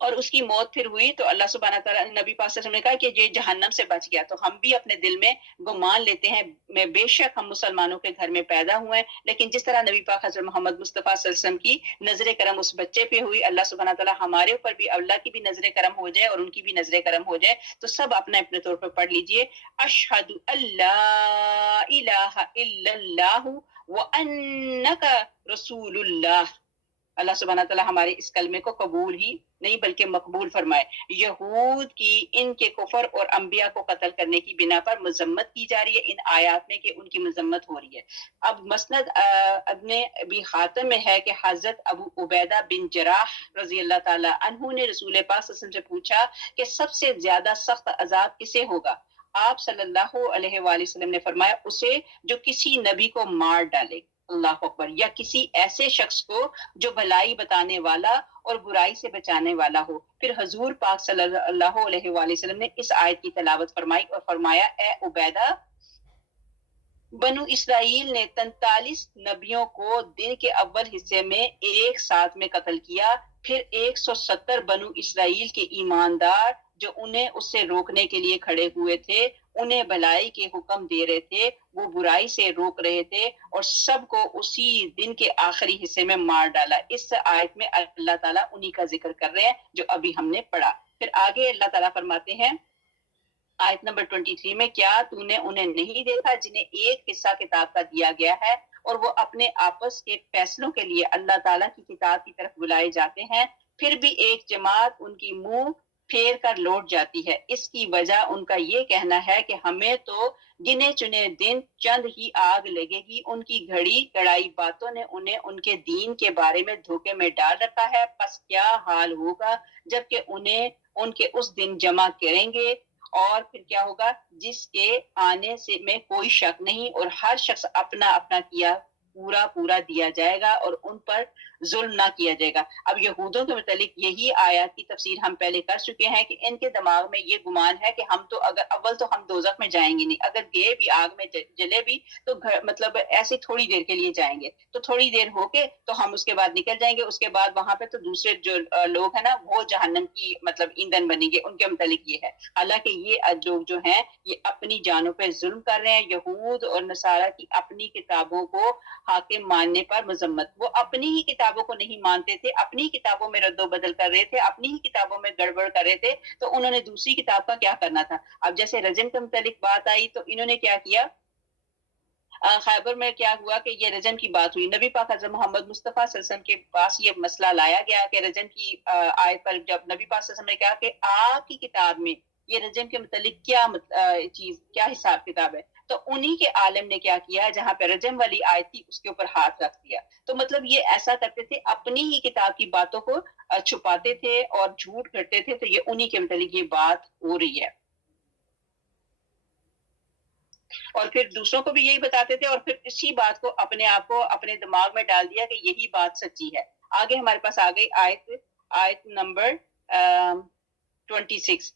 اور اس کی موت پھر ہوئی تو اللہ سبحانہ تعالیٰ نبی پاک صلی اللہ علیہ وسلم نے کہا کہ یہ جہنم سے بچ گیا. تو ہم بھی اپنے دل میں گمان لیتے ہیں میں بے شک ہم مسلمانوں کے گھر میں پیدا ہوئے ہیں، لیکن جس طرح نبی پاک حضرت محمد مصطفیٰ صلی اللہ علیہ وسلم کی نظر کرم اس بچے پہ ہوئی، اللہ سبحانہ تعالیٰ ہمارے اوپر بھی اللہ کی بھی نظر کرم ہو جائے اور ان کی بھی نظر کرم ہو جائے. تو سب اپنے اپنے طور پر پڑھ لیجئے اشہد اللہ الہ الا اللہ وانک رسول اللہ. اللہ سبحانہ تعالیٰ ہمارے اس کلمے کو قبول ہی نہیں بلکہ مقبول فرمائے. یہود کی ان کے کفر اور انبیاء کو قتل کرنے کی بنا پر مذمت کی جا رہی ہے ان آیات میں کہ ان کی مذمت ہو رہی ہے. اب مسند ابن ابی حاتم میں ہے کہ حضرت ابو عبیدہ بن جراح رضی اللہ تعالیٰ عنہ نے رسول پاک صلی اللہ علیہ وسلم سے پوچھا کہ سب سے زیادہ سخت عذاب کسے ہوگا؟ آپ صلی اللہ علیہ وآلہ وسلم نے فرمایا اسے جو کسی نبی کو مار ڈالے، اللہ اکبر، یا کسی ایسے شخص کو جو بھلائی بتانے والا اور برائی سے بچانے والا ہو. پھر حضور پاک صلی اللہ علیہ وآلہ وسلم نے اس آیت کی تلاوت فرمائی اور فرمایا اے عبیدہ، بنو اسرائیل نے 43 نبیوں کو دن کے اول حصے میں ایک ساتھ میں قتل کیا. پھر 170 بنو اسرائیل کے ایماندار جو انہیں اس سے روکنے کے لیے کھڑے ہوئے تھے، انہیں بھلائی کے حکم دے رہے تھے، وہ برائی سے روک رہے تھے، اور سب کو اسی دن کے آخری حصے میں مار ڈالا. اس آیت میں اللہ تعالیٰ انہی کا ذکر کر رہے ہیں جو ابھی ہم نے پڑھا. پھر آگے اللہ تعالیٰ فرماتے ہیں آیت نمبر 23 میں، کیا تو نے انہیں نہیں دیکھا جنہیں ایک حصہ کتاب کا دیا گیا ہے اور وہ اپنے آپس کے فیصلوں کے لیے اللہ تعالیٰ کی کتاب کی طرف بلائے جاتے ہیں، پھر بھی ایک جماعت ان کی منہ پھیر کر لوٹ جاتی ہے. اس کی وجہ ان کا یہ کہنا ہے کہ ہمیں تو گنے چنے دن چند ہی آگ لگے گی. ان کی گھڑی گڑائی باتوں نے انہیں ان کے دین کے بارے میں دھوکے میں ڈال رکھا ہے. پس کیا حال ہوگا جبکہ انہیں ان کے اس دن جمع کریں گے، اور پھر کیا ہوگا جس کے آنے سے میں کوئی شک نہیں، اور ہر شخص اپنا اپنا کیا پورا پورا دیا جائے گا اور ان پر ظلم نہ کیا جائے گا. اب یہودوں کے متعلق یہی آیات کی تفسیر ہم پہلے کر چکے ہیں کہ ان کے دماغ میں یہ گمان ہے کہ ہم تو اگر اول تو ہم دوزخ میں جائیں گے نہیں، اگر گئے بھی آگ میں جلے بھی تو مطلب ایسے تھوڑی دیر کے لیے جائیں گے، تو تھوڑی دیر ہو کے تو ہم اس کے بعد نکل جائیں گے. اس کے بعد وہاں پہ تو دوسرے جو لوگ ہیں نا وہ جہنم کی مطلب ایندھن بنیں گے. ان کے متعلق یہ ہے. حالانکہ یہ لوگ جو ہیں یہ اپنی جانوں پہ ظلم کر رہے ہیں. یہود اور نصارہ کی اپنی کتابوں کو حاکم ماننے پر مذمت. وہ اپنی ہی کتابوں کو نہیں مانتے تھے، اپنی کتابوں میں رد و بدل کر رہے تھے، اپنی ہی کتابوں میں گڑبڑ کر رہے تھے، تو انہوں نے دوسری کتاب کا کیا کرنا تھا. اب جیسے رجم کے متعلق بات آئی تو انہوں نے کیا کیا، خیبر میں کیا ہوا کہ یہ رجم کی بات ہوئی. نبی پاک حضرت محمد مصطفیٰ صلی اللہ علیہ وسلم کے پاس یہ مسئلہ لایا گیا کہ رجم کی آیت پر جب نبی پاک صلی اللہ علیہ وسلم نے کہا کہ آپ کی کتاب میں یہ رجم کے متعلق کیا چیز کیا حساب کتاب ہے، تو انہی کے عالم نے کیا کیا، جہاں پہ رجم والی آیت تھی اس کے اوپر ہاتھ رکھ دیا. تو مطلب یہ ایسا کرتے تھے، اپنی ہی کتاب کی باتوں کو چھپاتے تھے اور جھوٹ کرتے تھے. تو یہ انہی کے متعلق یہ بات ہو رہی ہے. اور پھر دوسروں کو بھی یہی بتاتے تھے اور پھر اسی بات کو اپنے آپ کو اپنے دماغ میں ڈال دیا کہ یہی بات سچی ہے. آگے ہمارے پاس آ گئی آیت نمبر 26.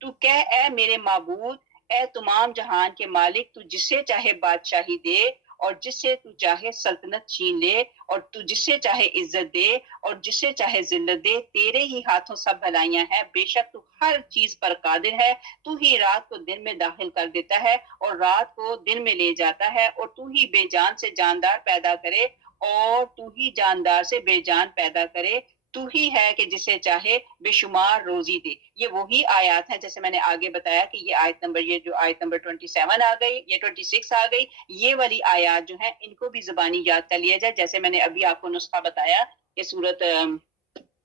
تو کہہ اے میرے معبود، اے تمام جہان کے مالک، تو جسے چاہے بادشاہی دے اور جس سے تو چاہے سلطنت چھین لے، اور تو جس سے چاہے عزت دے اور جس سے چاہے ذلت دے. تیرے ہی ہاتھوں سب بھلائیاں ہیں، بے شک تو ہر چیز پر قادر ہے. تو ہی رات کو دن میں داخل کر دیتا ہے اور رات کو دن میں لے جاتا ہے، اور تو ہی بے جان سے جاندار پیدا کرے اور تو ہی جاندار سے بے جان پیدا کرے. تو ہی ہے کہ جسے چاہے بے شمار روزی دے. یہ وہی آیات ہیں جیسے میں نے آگے بتایا کہ یہ آیت نمبر یہ جو آیت نمبر 27 آ گئی، یہ 26 آ گئی. یہ والی آیات جو ہیں ان کو بھی زبانی یاد کر لیا جائے. جیسے میں نے ابھی آپ کو نسخہ بتایا کہ سورت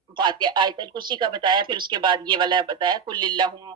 فاتحہ آیت الکرسی کا بتایا، پھر اس کے بعد یہ والا بتایا قل اللہم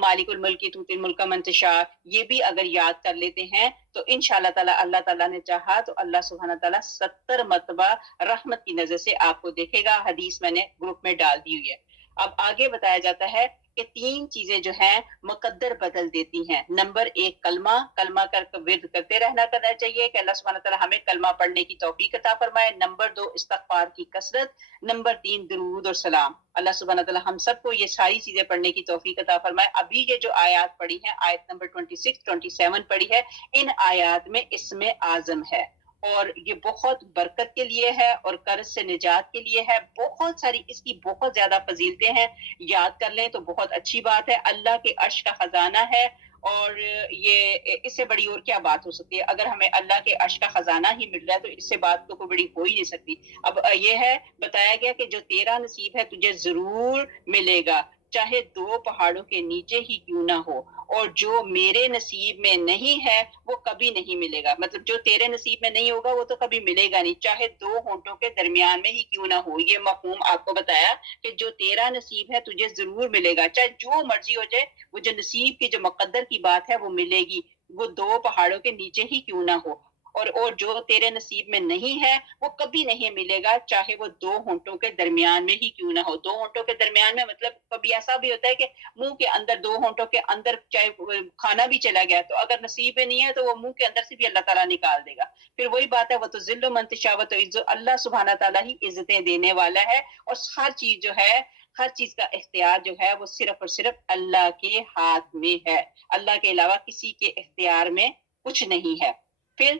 مالک الملک تؤتی الملک من تشاء. یہ بھی اگر یاد کر لیتے ہیں تو انشاءاللہ تعالی اللہ تعالیٰ نے چاہا تو اللہ سبحانہ تعالیٰ 70 مرتبہ رحمت کی نظر سے آپ کو دیکھے گا. حدیث میں نے گروپ میں ڈال دی ہوئی ہے. اب آگے بتایا جاتا ہے کہ 3 چیزیں جو ہیں مقدر بدل دیتی ہیں. نمبر 1 کلمہ کر ورد کرتے رہنا کرنا چاہیے کہ اللہ سبحانہ تعالیٰ ہمیں کلمہ پڑھنے کی توفیق عطا فرمائے. نمبر 2 استغفار کی کثرت. نمبر 3 درود اور سلام. اللہ سبحانہ تعالیٰ ہم سب کو یہ ساری چیزیں پڑھنے کی توفیق عطا فرمائے. ابھی یہ جو آیات پڑھی ہیں، آیت نمبر 26 27 پڑھی ہے، ان آیات میں اسم اعظم ہے اور یہ بہت برکت کے لیے ہے اور قرض سے نجات کے لیے ہے. بہت ساری اس کی بہت زیادہ فضیلتیں ہیں, یاد کر لیں تو بہت اچھی بات ہے. اللہ کے عرش کا خزانہ ہے, اور یہ اس سے بڑی اور کیا بات ہو سکتی ہے؟ اگر ہمیں اللہ کے عرش کا خزانہ ہی مل رہا ہے تو اس سے بات تو کوئی بڑی ہو ہی نہیں سکتی. اب یہ ہے بتایا گیا کہ جو تیرا نصیب ہے تجھے ضرور ملے گا, چاہے 2 پہاڑوں کے نیچے ہی کیوں نہ ہو, اور جو میرے نصیب میں نہیں ہے وہ کبھی نہیں ملے گا. مطلب جو تیرے نصیب میں نہیں ہوگا وہ تو کبھی ملے گا نہیں, چاہے 2 ہونٹوں کے درمیان میں ہی کیوں نہ ہو. یہ مفہوم آپ کو بتایا کہ جو تیرا نصیب ہے تجھے ضرور ملے گا, چاہے جو مرضی ہو جائے, وہ جو نصیب کی جو مقدر کی بات ہے وہ ملے گی, وہ 2 پہاڑوں کے نیچے ہی کیوں نہ ہو. اور جو تیرے نصیب میں نہیں ہے وہ کبھی نہیں ملے گا, چاہے وہ 2 ہونٹوں کے درمیان میں ہی کیوں نہ ہو. 2 ہونٹوں کے درمیان میں مطلب کبھی ایسا بھی ہوتا ہے کہ منہ کے اندر 2 ہونٹوں کے اندر چاہے کھانا بھی چلا گیا تو اگر نصیب میں نہیں ہے تو وہ منہ کے اندر سے بھی اللہ تعالیٰ نکال دے گا. پھر وہی بات ہے, وہ تو ذل و منتشا و تو عز, اللہ سبحانہ تعالیٰ ہی عزتیں دینے والا ہے, اور ہر چیز جو ہے, ہر چیز کا اختیار جو ہے وہ صرف اور صرف اللہ کے ہاتھ میں ہے. اللہ کے علاوہ کسی کے اختیار میں کچھ نہیں ہے. پھر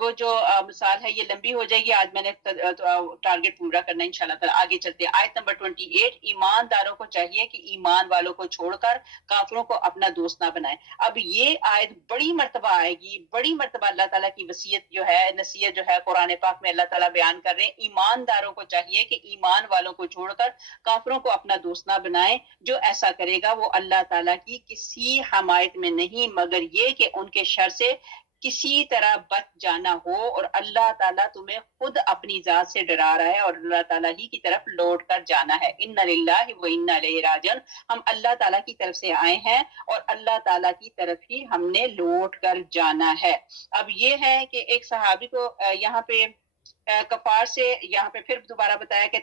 وہ جو مثال ہے یہ لمبی ہو جائے گی, آج میں نے ٹارگٹ پورا کرنا ہے انشاءاللہ تعالی. آگے چلتے ہیں, آیت نمبر 28. ایمانداروں کو چاہیے کہ ایمان والوں کو چھوڑ کر کافروں کو اپنا دوست نہ بنائیں. اب یہ آیت بڑی مرتبہ آئے گی, بڑی مرتبہ اللہ تعالیٰ کی وصیت جو ہے, نصیحت جو ہے قرآن پاک میں اللہ تعالیٰ بیان کر رہے ہیں. ایمانداروں کو چاہیے کہ ایمان والوں کو چھوڑ کر کافروں کو اپنا دوست نہ بنائیں, جو ایسا کرے گا وہ اللہ تعالیٰ کی کسی حمایت میں نہیں, مگر یہ کہ ان کے شر سے کسی طرح بچ جانا ہو, اور اللہ تعالیٰ تمہیں خود اپنی ذات سے ڈرا رہا ہے اور اللہ تعالیٰ ہی کی طرف لوٹ کر جانا ہے. ان للہ و انا الیہ راجعون, ہم اللہ تعالیٰ کی طرف سے آئے ہیں اور اللہ تعالیٰ کی طرف ہی ہم نے لوٹ کر جانا ہے. اب یہ ہے کہ ایک صحابی کو یہاں پہ کفار سے یہاں پہ پھر دوبارہ بتایا کہ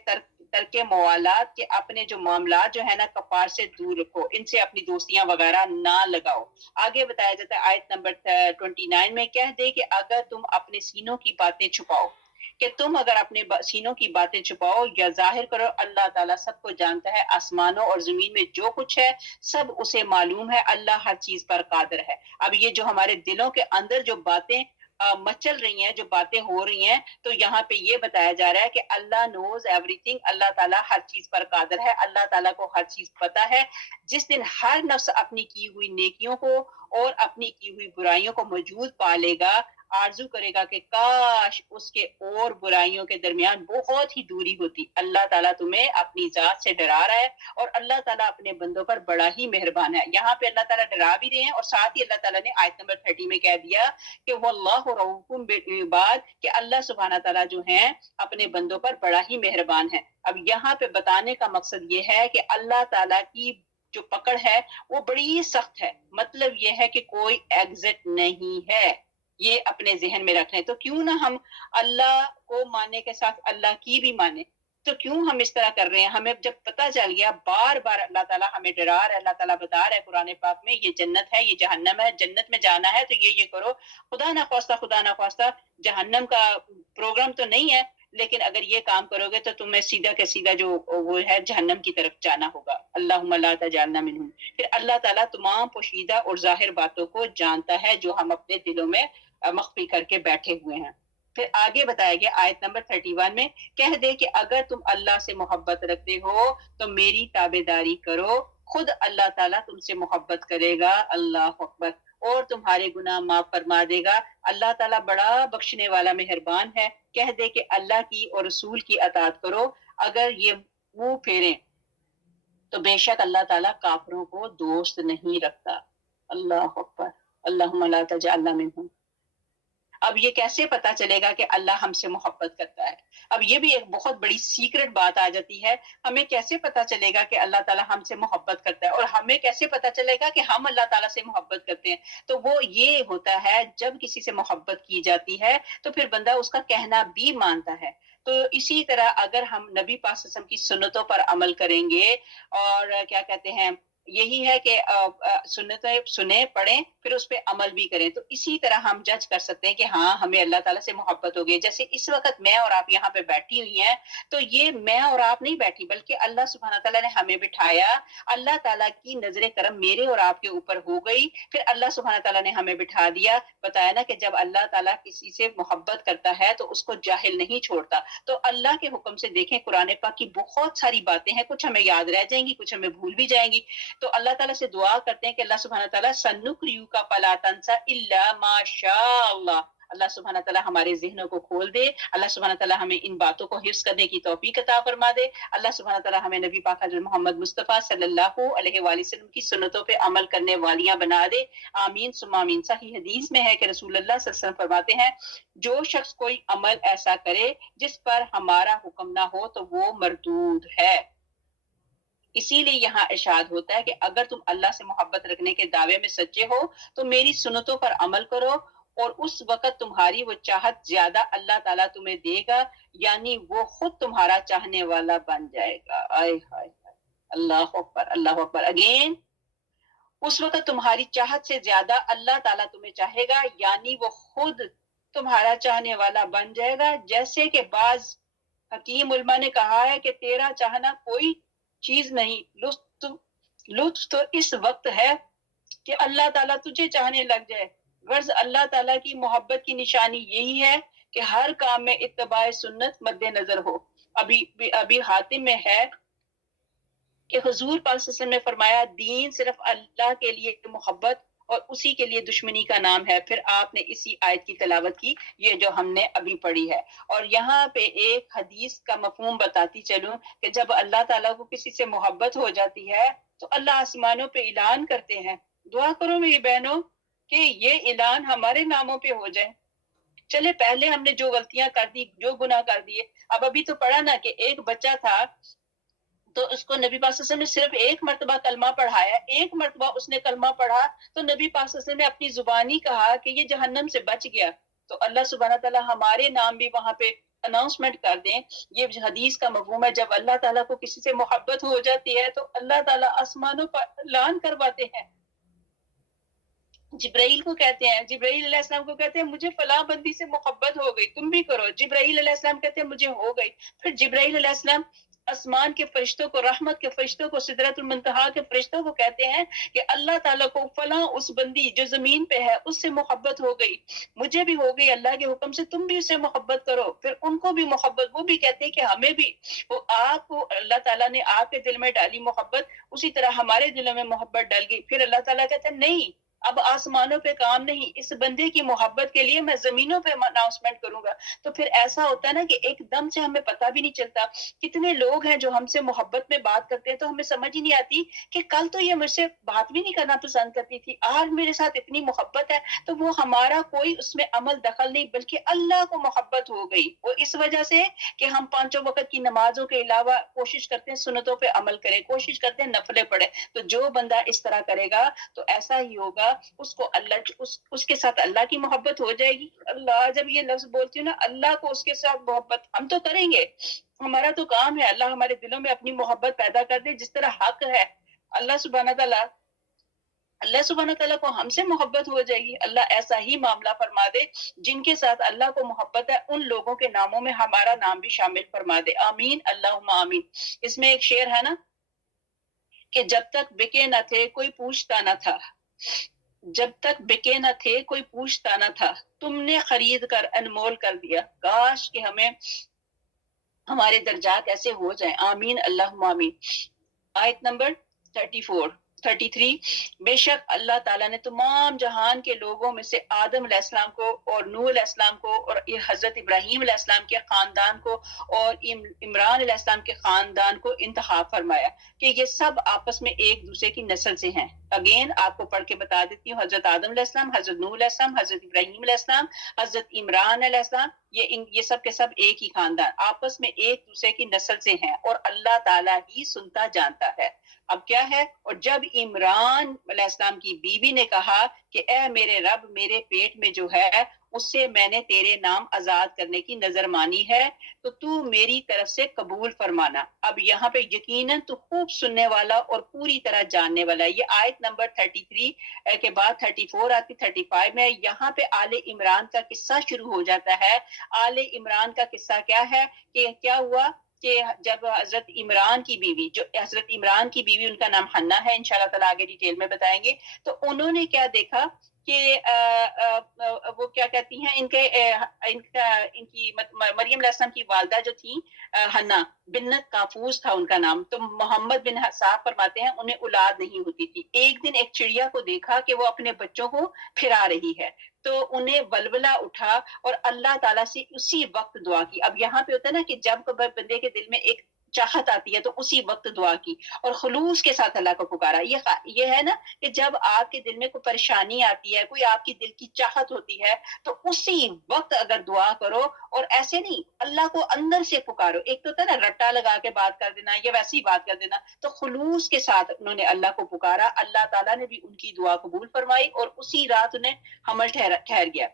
ترک موالات, کے اپنے جو معاملات جو ہے نا کفار سے دور رکھو, ان سے اپنی دوستیاں وغیرہ نہ لگاؤ. آگے بتایا جاتا ہے آیت نمبر 29 میں, کہہ دے کہ اگر تم اپنے سینوں کی باتیں چھپاؤ, کہ تم اگر اپنے سینوں کی باتیں چھپاؤ یا ظاہر کرو, اللہ تعالیٰ سب کو جانتا ہے, آسمانوں اور زمین میں جو کچھ ہے سب اسے معلوم ہے, اللہ ہر چیز پر قادر ہے. اب یہ جو ہمارے دلوں کے اندر جو باتیں مچل رہی ہیں, جو باتیں ہو رہی ہیں, تو یہاں پہ یہ بتایا جا رہا ہے کہ اللہ نوز ایوری تھنگ, اللہ تعالیٰ ہر چیز پر قادر ہے, اللہ تعالیٰ کو ہر چیز پتہ ہے. جس دن ہر نفس اپنی کی ہوئی نیکیوں کو اور اپنی کی ہوئی برائیوں کو موجود پا لے گا, آرزو کرے گا کہ کاش اس کے اور برائیوں کے درمیان بہت ہی دوری ہوتی. اللہ تعالیٰ تمہیں اپنی ذات سے ڈرا رہا ہے, اور اللہ تعالیٰ اپنے بندوں پر بڑا ہی مہربان ہے. یہاں پہ اللہ تعالیٰ ڈرا بھی رہے ہیں, اور ساتھ ہی اللہ تعالیٰ نے آیت نمبر 30 میں کہہ دیا کہ واللہ رؤوف بالعباد, کہ اللہ سبحانہ تعالیٰ جو ہیں اپنے بندوں پر بڑا ہی مہربان ہے. اب یہاں پہ بتانے کا مقصد یہ ہے کہ اللہ تعالیٰ کی جو پکڑ ہے وہ بڑی سخت ہے. مطلب یہ ہے کہ کوئی ایگزٹ نہیں ہے, یہ اپنے ذہن میں رکھ لیں. تو کیوں نہ ہم اللہ کو ماننے کے ساتھ اللہ کی بھی مانیں, تو کیوں ہم اس طرح کر رہے ہیں؟ ہمیں جب پتہ چل گیا, بار بار اللہ تعالیٰ ہمیں ڈرا رہا ہے, اللہ تعالیٰ بتا رہا ہے قرآن پاک میں یہ جنت ہے, یہ جہنم ہے, جنت میں جانا ہے تو یہ کرو, خدا نہ خواستہ جہنم کا پروگرام تو نہیں ہے, لیکن اگر یہ کام کرو گے تو تمہیں سیدھا کے سیدھا جو وہ ہے جہنم کی طرف جانا ہوگا. اللہم لا تجعلنا منہم. پھر اللہ تعالیٰ تمام پوشیدہ اور ظاہر باتوں کو جانتا ہے جو ہم اپنے دلوں میں مخفی کر کے بیٹھے ہوئے ہیں. پھر آگے بتایا گیا آیت نمبر 31 میں, کہہ دے کہ اگر تم اللہ سے محبت رکھتے ہو تو میری تابعداری کرو, خود اللہ تعالیٰ تم سے محبت کرے گا. اللہ اکبر. اور تمہارے گناہ معاف فرما دے گا, اللہ تعالیٰ بڑا بخشنے والا مہربان ہے. کہہ دے کہ اللہ کی اور رسول کی اطاعت کرو, اگر یہ منہ پھیریں تو بے شک اللہ تعالیٰ کافروں کو دوست نہیں رکھتا. اللہ اکبر. اللہم لا تجعلنا منہم. اب یہ کیسے پتا چلے گا کہ اللہ ہم سے محبت کرتا ہے؟ اب یہ بھی ایک بہت بڑی سیکرٹ بات آ جاتی ہے. ہمیں کیسے پتا چلے گا کہ اللہ تعالیٰ ہم سے محبت کرتا ہے, اور ہمیں کیسے پتا چلے گا کہ ہم اللہ تعالیٰ سے محبت کرتے ہیں؟ تو وہ یہ ہوتا ہے جب کسی سے محبت کی جاتی ہے تو پھر بندہ اس کا کہنا بھی مانتا ہے. تو اسی طرح اگر ہم نبی پاک صلی اللہ علیہ وسلم کی سنتوں پر عمل کریں گے, اور کیا کہتے ہیں یہی ہے کہ سنتیں سنیں پڑھیں پھر اس پہ عمل بھی کریں. تو اسی طرح ہم جج کر سکتے ہیں کہ ہاں ہمیں اللہ تعالیٰ سے محبت ہو گئی. جیسے اس وقت میں اور آپ یہاں پہ بیٹھی ہوئی ہیں تو یہ میں اور آپ نہیں بیٹھی بلکہ اللہ سبحانہ تعالیٰ نے ہمیں بٹھایا. اللہ تعالیٰ کی نظر کرم میرے اور آپ کے اوپر ہو گئی, پھر اللہ سبحانہ تعالیٰ نے ہمیں بٹھا دیا. بتایا نا کہ جب اللہ تعالیٰ کسی سے محبت کرتا ہے تو اس کو جاہل نہیں چھوڑتا. تو اللہ کے حکم سے دیکھیں قرآن پاک کی بہت ساری باتیں ہیں, کچھ ہمیں یاد رہ جائیں گی, کچھ ہمیں بھول بھی جائیں گی. تو اللہ تعالیٰ سے دعا کرتے ہیں کہ اللہ سبحانہ تعالیٰ سنقریؤک فلا تنسى الا ما شاء اللہ, اللہ سبحانہ تعالیٰ ہمارے ذہنوں کو کھول دے. اللہ سبحانہ تعالیٰ ہمیں ان باتوں کو حفظ کرنے کی توفیق عطا فرما دے. اللہ سبحانہ تعالیٰ ہمیں نبی پاک حضرت محمد مصطفیٰ صلی اللہ علیہ وآلہ وسلم کی سنتوں پہ عمل کرنے والیاں بنا دے. آمین ثم آمین. صحیح حدیث میں ہے کہ رسول اللہ صلی اللہ علیہ وسلم فرماتے ہیں جو شخص کوئی عمل ایسا کرے جس پر ہمارا حکم نہ ہو تو وہ مردود ہے. اسی لیے یہاں ارشاد ہوتا ہے کہ اگر تم اللہ سے محبت رکھنے کے دعوے میں سچے ہو تو میری سنتوں پر عمل کرو, اور اس وقت تمہاری وہ چاہت زیادہ اللہ تعالیٰ تمہیں دے گا, یعنی وہ خود تمہارا چاہنے والا بن جائے گا. آئے ہائے اللہ اکبر, اللہ اکبر. اگین, اس وقت تمہاری چاہت سے زیادہ اللہ تعالیٰ تمہیں چاہے گا, یعنی وہ خود تمہارا چاہنے والا بن جائے گا. جیسے کہ بعض حکیم علماء نے کہا ہے کہ تیرا چاہنا کوئی چیز نہیں, لطف تو اس وقت ہے کہ اللہ تعالیٰ تجھے چاہنے لگ جائے. غرض اللہ تعالیٰ کی محبت کی نشانی یہی ہے کہ ہر کام میں اتباع سنت مد نظر ہو. ابھی حاتم میں ہے کہ حضور پاک صلی اللہ علیہ وسلم نے فرمایا دین صرف اللہ کے لیے محبت اور اسی کے لیے دشمنی کا نام ہے. پھر آپ نے اسی آیت کی تلاوت کی, یہ جو ہم نے ابھی پڑھی ہے. اور یہاں پہ ایک حدیث کا مفہوم بتاتی چلوں کہ جب اللہ تعالیٰ کو کسی سے محبت ہو جاتی ہے تو اللہ آسمانوں پہ اعلان کرتے ہیں, دعا کرو میری بہنوں کہ یہ اعلان ہمارے ناموں پہ ہو جائے. چلے پہلے ہم نے جو غلطیاں کر دی, جو گناہ کر دیے, ابھی تو پڑھا نا کہ ایک بچہ تھا تو اس کو نبی پاک صلی اللہ علیہ وسلم نے صرف ایک مرتبہ کلمہ پڑھایا. ایک مرتبہ اس نے کلمہ پڑھا تو نبی پاک صلی اللہ علیہ وسلم نے اپنی زبانی کہا کہ یہ جہنم سے بچ گیا. تو اللہ سبحانہ تعالیٰ ہمارے نام بھی وہاں پہ اناؤنسمنٹ کر دیں. یہ حدیث کا مفہوم ہے, جب اللہ تعالیٰ کو کسی سے محبت ہو جاتی ہے تو اللہ تعالیٰ آسمانوں پر اعلان کرواتے ہیں. جبرائیل کو کہتے ہیں, جبرائیل علیہ السلام کو کہتے ہیں مجھے فلاں بندی سے محبت ہو گئی, تم بھی کرو. جبرائیل علیہ السلام کہتے ہیں مجھے ہو گئی. پھر جبرائیل علیہ السلام آسمان کے فرشتوں کو, رحمت کے فرشتوں کو, سدرۃ المنتہا کے فرشتوں کو کہتے ہیں کہ اللہ تعالیٰ کو فلاں اس بندی جو زمین پہ ہے اس سے محبت ہو گئی, مجھے بھی ہو گئی اللہ کے حکم سے, تم بھی اسے محبت کرو. پھر ان کو بھی محبت, وہ بھی کہتے ہیں کہ ہمیں بھی, وہ آپ کو اللہ تعالیٰ نے آپ کے دل میں ڈالی محبت, اسی طرح ہمارے دلوں میں محبت ڈال گئی. پھر اللہ تعالیٰ کہتے ہیں نہیں, اب آسمانوں پہ کام نہیں, اس بندے کی محبت کے لیے میں زمینوں پہ اناؤنسمنٹ کروں گا. تو پھر ایسا ہوتا ہے نا کہ ایک دم سے ہمیں پتہ بھی نہیں چلتا. کتنے لوگ ہیں جو ہم سے محبت میں بات کرتے ہیں تو ہمیں سمجھ ہی نہیں آتی کہ کل تو یہ مجھ سے بات بھی نہیں کرنا پسند کرتی تھی, آج میرے ساتھ اتنی محبت ہے. تو وہ ہمارا کوئی اس میں عمل دخل نہیں, بلکہ اللہ کو محبت ہو گئی. وہ اس وجہ سے کہ ہم پانچوں وقت کی نمازوں کے علاوہ کوشش کرتے ہیں سنتوں پہ عمل کریں, کوشش کرتے ہیں نفلیں پڑھیں. تو جو بندہ اس طرح کرے گا تو ایسا ہی ہوگا, اس کو اللہ اس کے ساتھ اللہ کی محبت ہو جائے گی. اللہ, جب یہ لفظ بولتی ہوں نا, اللہ کو اس کے ساتھ محبت ہم تو کریں گے, ہمارا تو کام ہے اللہ ہمارے دلوں میں اپنی محبت پیدا کر دے جس طرح حق ہے. اللہ سبحانہ تعالیٰ کو ہم سے محبت ہو جائے گی. اللہ ایسا ہی معاملہ فرما دے جن کے ساتھ اللہ کو محبت ہے, ان لوگوں کے ناموں میں ہمارا نام بھی شامل فرما دے. آمین اللہم آمین. اس میں ایک شعر ہے نا کہ جب تک بکے نہ تھے کوئی پوچھتا نہ تھا, جب تک بکے نہ تھے کوئی پوچھتا نہ تھا, تم نے خرید کر انمول کر دیا. کاش کہ ہمیں ہمارے درجات ایسے ہو جائیں. آمین اللہم آمین. آیت نمبر 33. بے شک اللہ تعالیٰ نے تمام جہان کے لوگوں میں سے آدم علیہ السلام کو اور نوح علیہ السلام کو اور حضرت ابراہیم علیہ السلام کے خاندان کو اور عمران علیہ السلام کے خاندان کو انتخاب فرمایا کہ یہ سب آپس میں ایک دوسرے کی نسل سے ہیں. اگین آپ کو پڑھ کے بتا دیتی ہوں, حضرت آدم علیہ السلام, حضرت نوح علیہ السلام, حضرت ابراہیم علیہ السلام, حضرت عمران علیہ السلام, یہ سب کے سب ایک ہی خاندان, آپس میں ایک دوسرے کی نسل سے ہیں, اور اللہ تعالیٰ ہی سنتا جانتا ہے. اب کیا ہے, اور جب عمران علیہ السلام کی بیوی نے کہا کہ اے میرے رب میرے پیٹ میں جو ہے اس سے میں نے تیرے نام آزاد کرنے کی نظر مانی ہے، تو تو میری طرف سے قبول فرمانا۔ اب یہاں پہ یقیناً تو خوب سننے والا اور پوری طرح جاننے والا ہے۔ یہ آیت نمبر 33 کے بعد 34 آتی، 35 میں یہاں پہ آل عمران کا قصہ شروع ہو جاتا ہے۔ آل عمران کا قصہ کیا ہے کہ کیا ہوا کہ جب حضرت عمران کی بیوی، جو حضرت عمران کی بیوی ان کا نام حنا ہے، انشاءاللہ تعالیٰ آگے ڈیٹیل میں بتائیں گے، تو انہوں نے کیا دیکھا کہ وہ کیا کہتی ہیں ان کی مریم علیہ السلام کی والدہ جو تھیں حنا بنت کافوس تھا ان کا نام، تو محمد بن صاحب فرماتے ہیں انہیں اولاد نہیں ہوتی تھی۔ ایک دن ایک چڑیا کو دیکھا کہ وہ اپنے بچوں کو پھرا رہی ہے، تو انہیں ولولہ اٹھا اور اللہ تعالیٰ سے اسی وقت دعا کی۔ اب یہاں پہ ہوتا ہے نا کہ جب بندے کے دل میں ایک چاہت آتی ہے تو اسی وقت دعا کی اور خلوص کے ساتھ اللہ کو پکارا۔ یہ ہے نا کہ جب آپ کے دل میں کوئی پریشانی آتی ہے، کوئی آپ کی دل کی چاہت ہوتی ہے، تو اسی وقت اگر دعا کرو، اور ایسے نہیں اللہ کو اندر سے پکارو۔ ایک تو ہوتا ہے نا رٹا لگا کے بات کر دینا یا ویسی بات کر دینا، تو خلوص کے ساتھ انہوں نے اللہ کو پکارا، اللہ تعالیٰ نے بھی ان کی دعا قبول فرمائی اور اسی رات انہیں حمل ٹھہر گیا۔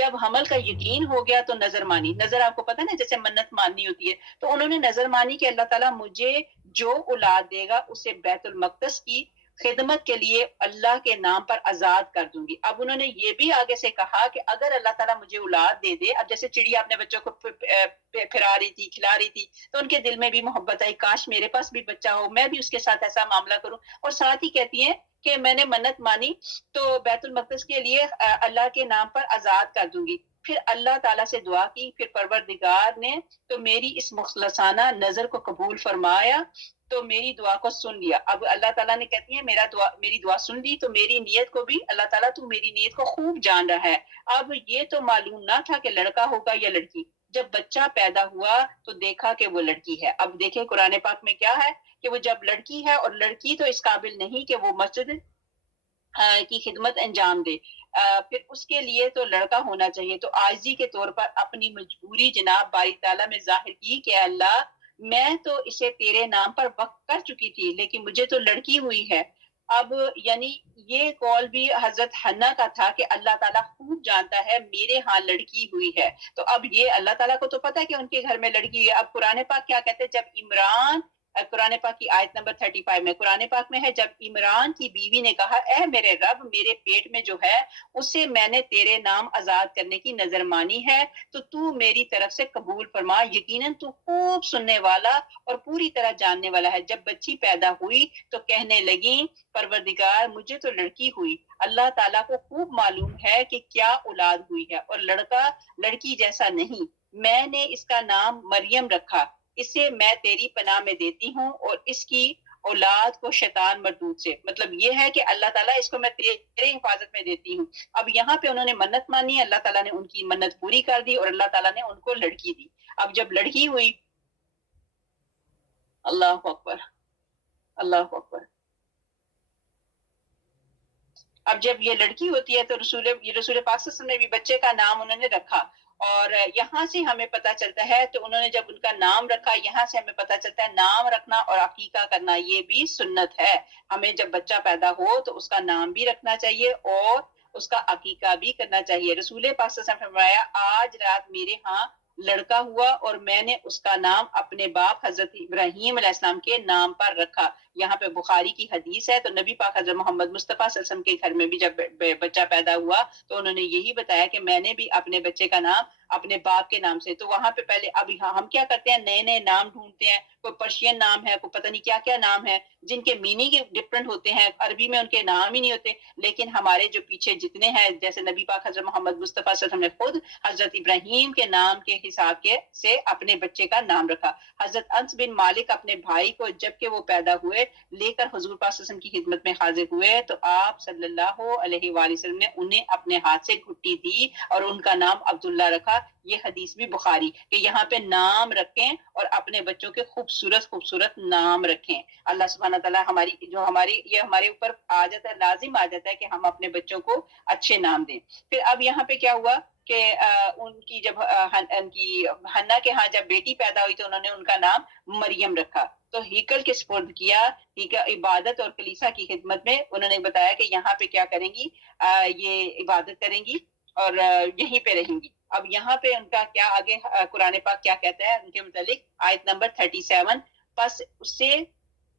جب حمل کا یقین ہو گیا تو نظر مانی، نظر آپ کو پتہ نا جیسے منت ماننی ہوتی ہے، تو انہوں نے نظر مانی کہ اللہ تعالیٰ مجھے جو اولاد دے گا اسے بیت المقدس کی خدمت کے لیے اللہ کے نام پر آزاد کر دوں گی۔ اب انہوں نے یہ بھی آگے سے کہا کہ اگر اللہ تعالیٰ مجھے اولاد دے دے، اب جیسے چڑیا اپنے بچوں کو پھرا رہی تھی، کھلا رہی تھی، تو ان کے دل میں بھی محبت آئی، کاش میرے پاس بھی بچہ ہو، میں بھی اس کے ساتھ ایسا معاملہ کروں۔ اور ساتھ ہی کہتی ہیں کہ میں نے منت مانی تو بیت المقدس کے لیے اللہ کے نام پر آزاد کر دوں گی۔ پھر اللہ تعالیٰ سے دعا کی، پھر پروردگار نے تو میری اس مخلصانہ نظر کو قبول فرمایا، تو میری دعا کو سن لیا۔ اب اللہ تعالیٰ نے کہتی ہیں میری دعا سن لی، تو میری نیت کو بھی اللہ تعالیٰ تو میری نیت کو خوب جان رہا ہے۔ اب یہ تو معلوم نہ تھا کہ لڑکا ہوگا یا لڑکی، جب بچہ پیدا ہوا تو دیکھا کہ وہ لڑکی ہے۔ اب دیکھیں قرآن پاک میں کیا ہے کہ وہ جب لڑکی ہے، اور لڑکی تو اس قابل نہیں کہ وہ مسجد کی خدمت انجام دے، پھر اس کے لیے تو لڑکا ہونا چاہیے۔ تو عاجزی کے طور پر اپنی مجبوری جناب باری تعالیٰ میں ظاہر کی کہ اللہ میں تو اسے تیرے نام پر وقف کر چکی تھی، لیکن مجھے تو لڑکی ہوئی ہے۔ اب یعنی یہ قول بھی حضرت حنا کا تھا کہ اللہ تعالیٰ خوب جانتا ہے میرے ہاں لڑکی ہوئی ہے۔ تو اب یہ اللہ تعالیٰ کو تو پتا ہے کہ ان کے گھر میں لڑکی ہے۔ اب قرآن پاک کیا کہتے ہیں، جب عمران، قرآن پاک کی آیت نمبر 35 میں، قرآن پاک میں ہے، جب عمران کی بیوی نے کہا اے میرے رب میرے پیٹ میں جو ہے اسے میں نے تیرے نام آزاد کرنے کی نظر مانی ہے، تو میری طرف سے قبول فرما، یقیناً تو خوب سننے والا اور پوری طرح جاننے والا ہے۔ جب بچی پیدا ہوئی تو کہنے لگی پروردگار مجھے تو لڑکی ہوئی، اللہ تعالیٰ کو خوب معلوم ہے کہ کیا اولاد ہوئی ہے، اور لڑکا لڑکی جیسا نہیں، میں نے اس کا نام مریم رکھا، اسے میں تیری پناہ میں دیتی ہوں اور اس کی اولاد کو شیطان مردود سے۔ مطلب یہ ہے کہ اللہ تعالیٰ اس کو میں تیرے حفاظت میں دیتی ہوں۔ اب یہاں پہ انہوں نے منت مانی، اللہ تعالیٰ نے ان کی منت پوری کر دی اور اللہ تعالیٰ نے ان کو لڑکی دی۔ اب جب لڑکی ہوئی، اللہ اکبر، اللہ اکبر، اب جب یہ لڑکی ہوتی ہے تو رسول پاک صلی اللہ علیہ وسلم نے بھی بچے کا نام انہوں نے رکھا، اور یہاں سے ہمیں پتہ چلتا ہے، تو انہوں نے جب ان کا نام رکھا، یہاں سے ہمیں پتہ چلتا ہے نام رکھنا اور عقیقہ کرنا یہ بھی سنت ہے۔ ہمیں جب بچہ پیدا ہو تو اس کا نام بھی رکھنا چاہیے اور اس کا عقیقہ بھی کرنا چاہیے۔ رسول پاک صلی اللہ علیہ وسلم نے فرمایا آج رات میرے ہاں لڑکا ہوا اور میں نے اس کا نام اپنے باپ حضرت ابراہیم علیہ السلام کے نام پر رکھا۔ یہاں پہ بخاری کی حدیث ہے، تو نبی پاک حضرت محمد مصطفیٰ صلی اللہ علیہ وسلم کے گھر میں بھی جب بچہ پیدا ہوا تو انہوں نے یہی بتایا کہ میں نے بھی اپنے بچے کا نام اپنے باپ کے نام سے۔ تو وہاں پہ پہلے اب ہم کیا کرتے ہیں، نئے نئے نام ڈھونڈتے ہیں، کوئی پرشین نام ہے، کوئی پتہ نہیں کیا کیا نام ہے جن کے میننگ ڈفرنٹ ہوتے ہیں، عربی میں ان کے نام ہی نہیں ہوتے، لیکن ہمارے جو پیچھے جتنے ہیں، جیسے نبی پاک حضرت محمد مصطفیٰ صلی اللہ علیہ وسلم نے خود حضرت ابراہیم کے نام کے حساب کے سے اپنے بچے کا نام رکھا۔ حضرت انس بن مالک اپنے بھائی کو جب کہ وہ پیدا ہوئے لے کر حضور پاک صلی اللہ علیہ وسلم کی خدمت میں حاضر ہوئے، تو آپ صلی اللہ علیہ وآلہ وسلم نے انہیں اپنے ہاتھ سے گھٹی دی اور ان کا نام عبداللہ رکھا۔ یہ حدیث بھی بخاری کہ یہاں پہ نام رکھیں اور اپنے بچوں کے خوبصورت خوبصورت نام رکھیں۔ اللہ سبحانہ تعالیٰ یہ ہمارے اوپر آ جاتا ہے، لازم آ جاتا ہے کہ ہم اپنے بچوں کو اچھے نام دیں۔ پھر اب یہاں پہ کیا ہوا کہ ان کی جب ان کی حنا کے ہاں جب بیٹی پیدا ہوئی تو انہوں نے ان کا نام مریم رکھا. تو ہیکل کے سپرد کیا، عبادت اور کلیسا کی خدمت میں. انہوں نے بتایا کہ یہاں پہ کیا کریں گی، یہ عبادت کریں گی اور یہیں پہ رہیں گی. اب یہاں پہ ان کا کیا آگے قرآن پاک کیا کہتا ہے ان کے متعلق، آیت نمبر 37. پس اسے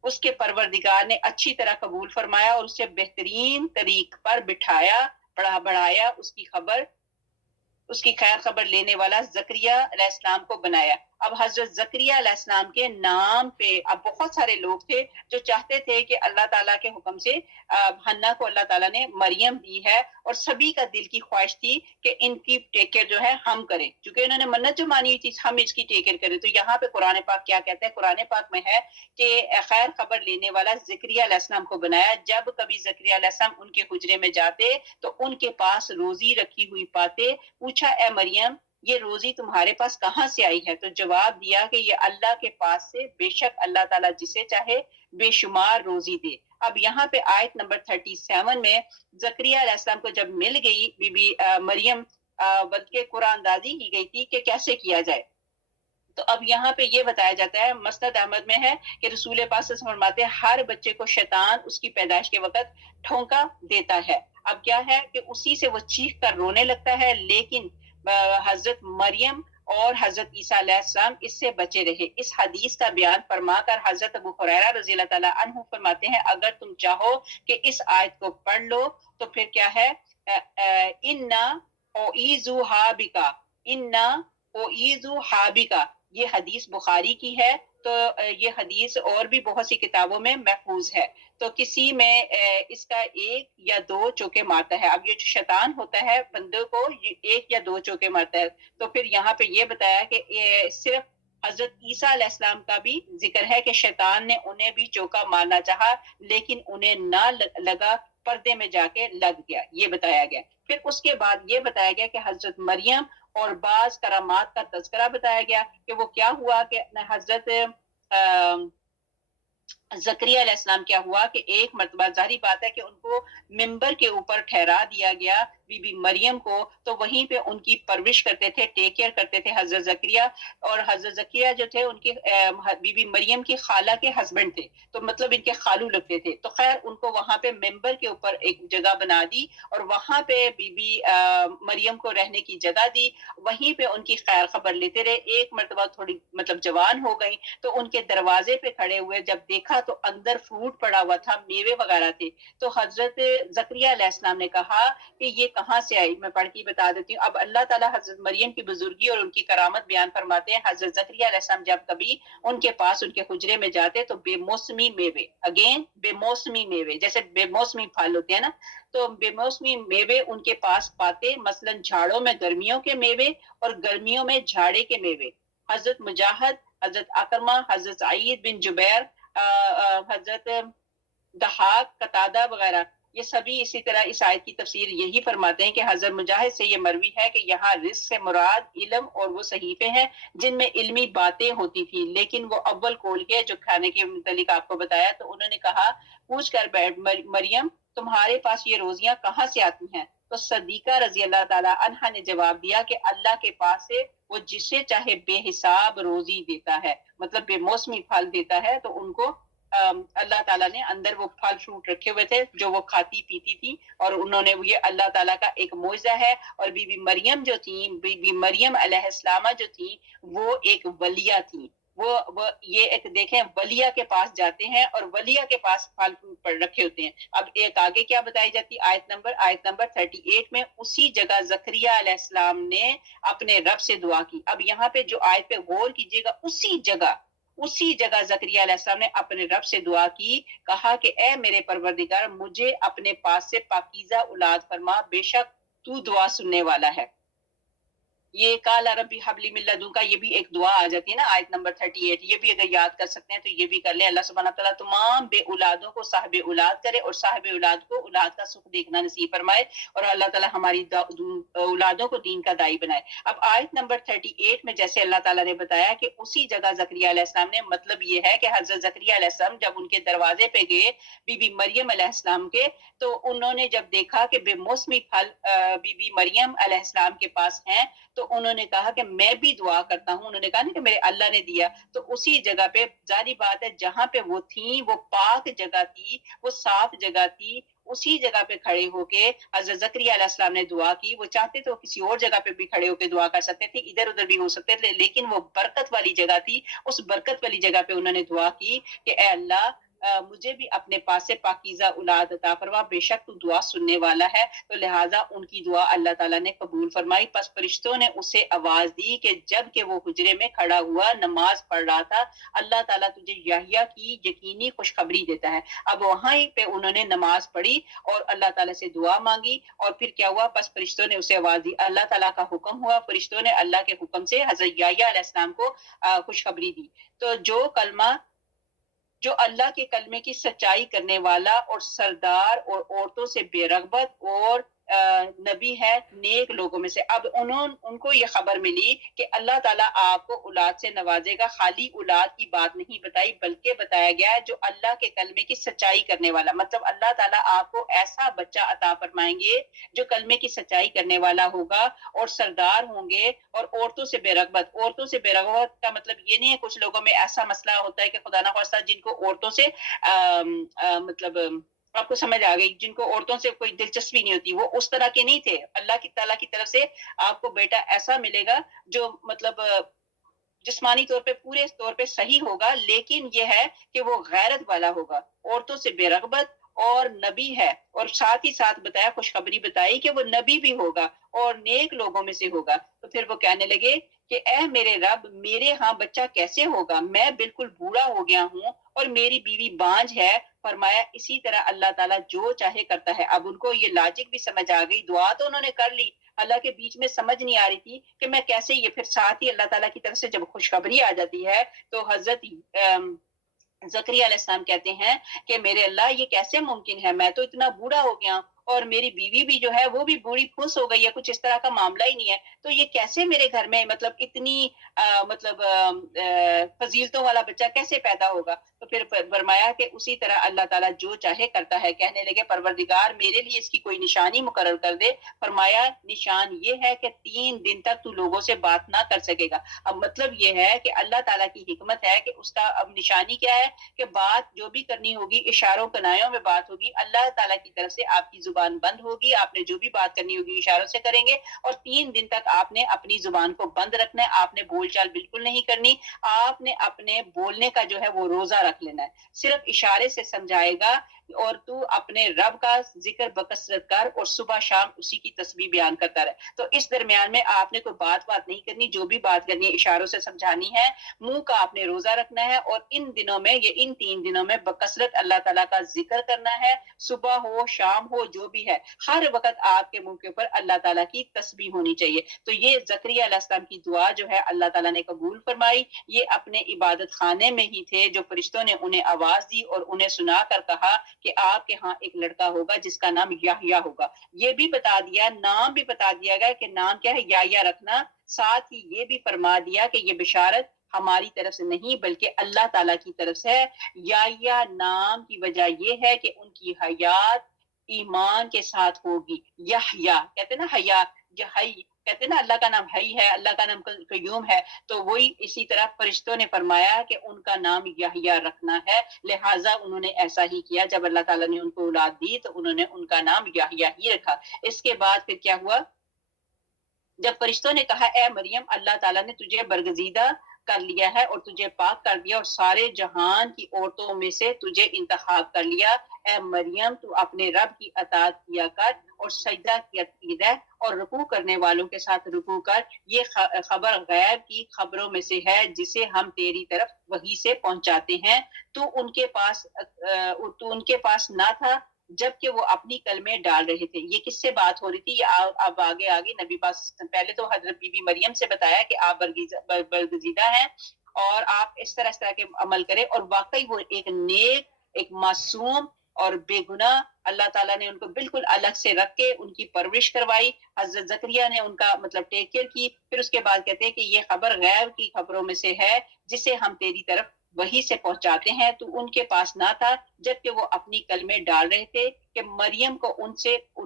اس کے پروردگار نے اچھی طرح قبول فرمایا اور اسے بہترین طریق پر بٹھایا، بڑھایا، اس کی خیر خبر لینے والا زکریا علیہ السلام کو بنایا. اب حضرت زکریا علیہ السلام کے نام پہ اب بہت سارے لوگ تھے جو چاہتے تھے کہ اللہ تعالیٰ کے حکم سے حنا کو اللہ تعالیٰ نے مریم دی ہے، اور سبھی کا دل کی خواہش تھی کہ ان کی ٹیک کیئر جو ہے ہم کریں، چونکہ انہوں نے منت جو مانی ہوئی تھی ہم اس کی ٹیک کیئر کریں. تو یہاں پہ قرآن پاک کیا کہتا ہے، قرآن پاک میں ہے کہ خیر خبر لینے والا زکریا علیہ السلام کو بنایا. جب کبھی زکریا علیہ السلام ان کے حجرے میں جاتے تو ان کے پاس روزی رکھی ہوئی پاتے. پوچھا اے مریم یہ روزی تمہارے پاس کہاں سے آئی ہے؟ تو جواب دیا کہ یہ اللہ کے پاس سے، بے شک اللہ تعالیٰ جسے چاہے بے شمار روزی دے. اب یہاں پہ آیت نمبر 37 میں زکریا علیہ السلام کو جب مل گئی بی بی مریم، بلکہ قرآن اندازی کی گئی تھی کہ کیسے کیا جائے. تو اب یہاں پہ یہ بتایا جاتا ہے، مسند احمد میں ہے کہ رسول پاک صلی اللہ علیہ وسلم فرماتے ہیں ہر بچے کو شیطان اس کی پیدائش کے وقت ٹھونکا دیتا ہے. اب کیا ہے کہ اسی سے وہ چیخ کر رونے لگتا ہے، لیکن حضرت مریم اور حضرت عیسیٰ علیہ السلام اس سے بچے رہے. اس حدیث کا بیان فرما کر حضرت ابو ہریرہ رضی اللہ تعالیٰ عنہ فرماتے ہیں اگر تم چاہو کہ اس آیت کو پڑھ لو تو پھر کیا ہے، اِنَّا اُعِیذُہَا بِکَ، اِنَّا اُعِیذُہَا بِکَ، یہ حدیث بخاری کی ہے. تو یہ حدیث اور بھی بہت سی کتابوں میں محفوظ ہے. تو کسی میں اس کا ایک یا دو چوکے مارتا ہے. اب یہ جو شیطان ہوتا ہے بندوں کو ایک یا دو چوکے مارتا ہے. تو پھر یہاں پہ یہ بتایا کہ صرف حضرت عیسیٰ علیہ السلام کا بھی ذکر ہے کہ شیطان نے انہیں بھی چوکا مارنا چاہا لیکن انہیں نہ لگا، پردے میں جا کے لگ گیا، یہ بتایا گیا. پھر اس کے بعد یہ بتایا گیا کہ حضرت مریم اور بعض کرامات کا تذکرہ بتایا گیا کہ وہ کیا ہوا کہ حضرت زکریا علیہ السلام کیا ہوا کہ ایک مرتبہ، ظاہری بات ہے کہ ان کو ممبر کے اوپر ٹھہرا دیا گیا بی بی مریم کو، تو وہیں پہ ان کی پرورش کرتے تھے، ٹیک کیئر کرتے تھے حضرت زکریا. اور حضرت زکریا جو تھے ان کی بی بی مریم کی خالہ کے ہسبینڈ تھے، تو مطلب ان کے خالو لگتے تھے. تو خیر ان کو وہاں پہ ممبر کے اوپر ایک جگہ بنا دی اور وہاں پہ بی بی مریم کو رہنے کی جگہ دی. وہیں پہ ان کی خیر خبر لیتے رہے. ایک مرتبہ تھوڑی مطلب جوان ہو گئی تو ان کے دروازے پہ کھڑے ہوئے، جب دیکھا تو اندر فروٹ پڑا ہوا تھا، میوے وغیرہ تھے. تو حضرت زکریا علیہ السلام نے کہا کہ یہ کہاں سے آئی، میں پڑھ کے بتا دیتی ہوں. اب اللہ تعالیٰ حضرت مریم کی بزرگی اور ان کی کرامت بیان فرماتے ہیں. حضرت زکریا علیہ السلام جب کبھی ان کے پاس ان کے حجرے میں جاتے تو بے موسمی میوے، اگین بے موسمی میوے، جیسے بے موسمی پھل ہوتے ہیں نا، تو بے موسمی میوے ان کے پاس پاتے، مثلا جھاڑوں میں گرمیوں کے میوے اور گرمیوں میں جھاڑے کے میوے. حضرت مجاہد، حضرت اکرمہ، حضرت سعید بن جبیر، حضرت دہاق، قتادہ وغیرہ، یہ سبھی اسی طرح اس آیت کی تفسیر یہی فرماتے ہیں کہ حضرت مجاہد سے یہ مروی ہے کہ یہاں رزق سے مراد علم اور وہ صحیفے ہیں جن میں علمی باتیں ہوتی تھی. لیکن وہ اول کول کے جو کھانے کے متعلق آپ کو بتایا، تو انہوں نے کہا پوچھ کر بیٹھ مریم تمہارے پاس یہ روزیاں کہاں سے آتی ہیں؟ تو صدیقہ رضی اللہ تعالیٰ عنہا نے جواب دیا کہ اللہ کے پاس سے وہ جسے چاہے بے حساب روزی دیتا ہے، مطلب بے موسمی پھل دیتا ہے. تو ان کو اللہ تعالیٰ نے اندر وہ پھل فروٹ رکھے ہوئے تھے جو وہ کھاتی پیتی تھی، اور انہوں نے یہ اللہ تعالیٰ کا ایک معجزہ ہے. اور بی بی مریم جو تھیں، بی بی مریم علیہ السلام جو تھیں، وہ ایک ولیہ تھیں. وہ یہ ایک دیکھیں ولیہ کے پاس جاتے ہیں اور ولیہ کے پاس پھل فروٹ رکھے ہوتے ہیں. اب ایک آگے کیا بتائی جاتی، آیت نمبر 38 میں اسی جگہ زکریا علیہ السلام نے اپنے رب سے دعا کی. اب یہاں پہ جو آیت پہ غور کیجئے گا، اسی جگہ زکریا علیہ السلام نے اپنے رب سے دعا کی، کہا کہ اے میرے پروردگار مجھے اپنے پاس سے پاکیزہ اولاد فرما، بے شک تو دعا سننے والا ہے. یہ کالا ربی حبلی من لدنک، یہ بھی ایک دعا آ جاتی ہے نا آیت نمبر 38، یہ بھی اگر یاد کر سکتے ہیں تو یہ بھی کر لیں۔ اللہ سبحانہ تعالیٰ تمام بے اولادوں کو صاحب اولاد کرے اور صاحب اولاد کو اولاد کا سکھ دیکھنا نصیب فرمائے، اور اللہ تعالیٰ ہماری اولادوں کو دین کا دائی بنائے۔ اب آیت نمبر 38 میں جیسے اللہ تعالیٰ نے بتایا کہ اسی جگہ زکریا علیہ السلام نے، مطلب یہ ہے کہ حضرت زکریا علیہ السلام جب ان کے دروازے پہ گئے بی بی مریم علیہ السلام کے، تو انہوں نے جب دیکھا کہ بے موسمی پھل بی بی مریم علیہ السلام کے پاس ہیں، تو انہوں نے کہا کہ میں بھی دعا کرتا ہوں، انہوں نے کہا نا کہ میرے اللہ نے دیا، تو اسی جگہ پہ ظاہری بات ہے جہاں پہ وہ تھیں وہ پاک جگہ تھی، وہ صاف جگہ تھی، اسی جگہ پہ کھڑے ہو کے حضرت زکریا علیہ السلام نے دعا کی۔ وہ چاہتے تو کسی اور جگہ پہ بھی کھڑے ہو کے دعا کر سکتے تھے، ادھر ادھر بھی ہو سکتے تھے، لیکن وہ برکت والی جگہ تھی، اس برکت والی جگہ پہ انہوں نے دعا کی کہ اے اللہ مجھے بھی اپنے پاس سے پاکیزہ اولاد عطا فرما، بے شک تو دعا سننے والا ہے۔ تو لہٰذا ان کی دعا اللہ تعالیٰ نے قبول فرمائی۔ پس فرشتوں نے اسے آواز دی کہ جب کہ وہ حجرے میں کھڑا ہوا نماز پڑھ رہا تھا، اللہ تعالیٰ تجھے یحییٰ کی یقینی خوشخبری دیتا ہے۔ اب وہاں پہ انہوں نے نماز پڑھی اور اللہ تعالیٰ سے دعا مانگی، اور پھر کیا ہوا، پس فرشتوں نے اسے آواز دی، اللہ تعالیٰ کا حکم ہوا، فرشتوں نے اللہ کے حکم سے حضرت یحییٰ علیہ السلام کو خوشخبری دی۔ تو جو اللہ کے کلمے کی سچائی کرنے والا اور سردار اور عورتوں سے بے رغبت اور نبی ہے نیک لوگوں میں سے۔ اب ان کو یہ خبر ملی کہ اللہ تعالیٰ آپ کو اولاد سے نوازے گا، خالی اولاد کی بات نہیں بتائی بلکہ بتایا گیا ہے جو اللہ کے کلمے کی سچائی کرنے والا، مطلب اللہ تعالیٰ آپ کو ایسا بچہ عطا فرمائیں گے جو کلمے کی سچائی کرنے والا ہوگا اور سردار ہوں گے اور عورتوں سے بے رغبت۔ عورتوں سے بے رغبت کا مطلب یہ نہیں ہے، کچھ لوگوں میں ایسا مسئلہ ہوتا ہے کہ خدا نخواستہ جن کو عورتوں سے مطلب آپ کو سمجھ آ گئی، جن کو عورتوں سے کوئی دلچسپی نہیں ہوتی، وہ اس طرح کے نہیں تھے۔ اللہ کی تعالیٰ کی طرف سے آپ کو بیٹا ایسا ملے گا جو مطلب جسمانی طور پہ پورے طور پہ صحیح ہوگا، لیکن یہ ہے کہ وہ غیرت والا ہوگا، عورتوں سے بے رغبت اور نبی ہے، اور ساتھ ہی ساتھ بتایا، خوشخبری بتائی کہ وہ نبی بھی ہوگا اور نیک لوگوں میں سے ہوگا۔ تو پھر وہ کہنے لگے کہ اے میرے رب، میرے ہاں بچہ کیسے ہوگا، میں بالکل بوڑھا ہو گیا ہوں اور میری بیوی بانجھ ہے۔ فرمایا اسی طرح اللہ تعالیٰ جو چاہے کرتا ہے۔ اب ان کو یہ لاجک بھی سمجھ آ گئی، دعا تو انہوں نے کر لی، اللہ کے بیچ میں سمجھ نہیں آ رہی تھی کہ میں کیسے، یہ پھر ساتھ ہی اللہ تعالیٰ کی طرف سے جب خوشخبری آ جاتی ہے تو حضرت زکریا علیہ السلام کہتے ہیں کہ میرے اللہ یہ کیسے ممکن ہے، میں تو اتنا بوڑھا ہو گیا اور میری بیوی بھی جو ہے وہ بھی بوڑھی پھوس ہو گئی ہے، کچھ اس طرح کا معاملہ ہی نہیں ہے، تو یہ کیسے میرے گھر میں مطلب اتنی مطلب فضیلتوں والا بچہ کیسے پیدا ہوگا۔ تو پھر فرمایا کہ اسی طرح اللہ تعالیٰ جو چاہے کرتا ہے۔ کہنے لگے پروردگار میرے لیے اس کی کوئی نشانی مقرر کر دے۔ فرمایا نشان یہ ہے کہ 3 دن تک تو لوگوں سے بات نہ کر سکے گا۔ اب مطلب یہ ہے کہ اللہ تعالیٰ کی حکمت ہے کہ اس کا اب نشانی کیا ہے کہ بات جو بھی کرنی ہوگی اشاروں کنایوں میں بات ہوگی، اللہ تعالیٰ کی طرف سے آپ کی زبان بند ہوگی، آپ نے جو بھی بات کرنی ہوگی اشاروں سے کریں گے، اور 3 دن تک آپ نے اپنی زبان کو بند رکھنا ہے، آپ نے بول چال بالکل نہیں کرنی، آپ نے اپنے بولنے کا جو ہے وہ روزہ رکھ لینا ہے، صرف اشارے سے سمجھائے گا، اور تو اپنے رب کا ذکر بکثرت کر اور صبح شام اسی کی تسبیح بیان کرتا رہے۔ تو اس درمیان میں آپ نے کوئی بات نہیں کرنی، جو بھی بات کرنی ہے اشاروں سے سمجھانی ہے، منہ کا آپ نے روزہ رکھنا ہے، اور ان 3 دنوں میں بکثرت اللہ تعالیٰ کا ذکر کرنا ہے، صبح ہو شام ہو جو بھی ہے، ہر وقت آپ کے منہ کے اوپر اللہ تعالیٰ کی تسبیح ہونی چاہیے۔ تو یہ زکریا علیہ السلام کی دعا جو ہے اللہ تعالیٰ نے قبول فرمائی۔ یہ اپنے عبادت خانے میں ہی تھے، جو فرشتوں نے انہیں آواز دی اور انہیں سنا کر کہا کہ آپ کے ہاں ایک لڑکا ہوگا جس کا نام یحییٰ ہوگا۔ یہ بھی بتا دیا، نام بھی بتا دیا گیا کہ نام کیا ہے، یحییٰ رکھنا، ساتھ ہی یہ بھی فرما دیا کہ یہ بشارت ہماری طرف سے نہیں بلکہ اللہ تعالیٰ کی طرف سے ہے۔ یحییٰ نام کی وجہ یہ ہے کہ ان کی حیات ایمان کے ساتھ ہوگی۔ یحییٰ کہتے ہیں نا، حیا حی کہتے ہیں نا، اللہ کا نام حی ہے، اللہ کا نام قیوم ہے، تو وہی اسی طرح فرشتوں نے فرمایا کہ ان کا نام یحییٰ رکھنا ہے، لہٰذا انہوں نے ایسا ہی کیا۔ جب اللہ تعالیٰ نے ان کو اولاد دی تو انہوں نے ان کا نام یحییٰ ہی رکھا۔ اس کے بعد پھر کیا ہوا، جب فرشتوں نے کہا اے مریم، اللہ تعالیٰ نے تجھے برگزیدہ کر لیا ہے اور تجھے پاک کر دیا اور سارے جہان کی عورتوں میں سے تجھے انتخاب کر لیا، اے مریم تو اپنے رب کی اطاعت کیا کر اور سجدہ کیا رہ اور رکوع کرنے والوں کے ساتھ رکوع کر، یہ خبر غیب کی خبروں میں سے ہے جسے ہم تیری طرف وحی سے پہنچاتے ہیں، تو ان کے پاس نہ تھا جبکہ وہ اپنی کلمے ڈال رہے تھے. یہ کس سے بات ہو رہی تھی؟ یہ اب آگے آگے نبی پاک پہلے تو حضرت بی بی مریم سے بتایا کہ آپ برگزیدہ ہیں اور آپ اس طرح کے عمل کریں، اور واقعی وہ ایک نیک، ایک معصوم اور بے گناہ اللہ تعالیٰ نے ان کو بالکل الگ سے رکھ کے ان کی پرورش کروائی. حضرت زکریا نے ان کا مطلب ٹیک کیئر کی. پھر اس کے بعد کہتے ہیں کہ یہ خبر غیب کی خبروں میں سے ہے جسے ہم تیری طرف وہی سے پہنچاتے ہیں. تو ان کے پاس نہ تھا جبکہ وہ اپنی کلمے ڈال رہے تھے کہ مریم کو ان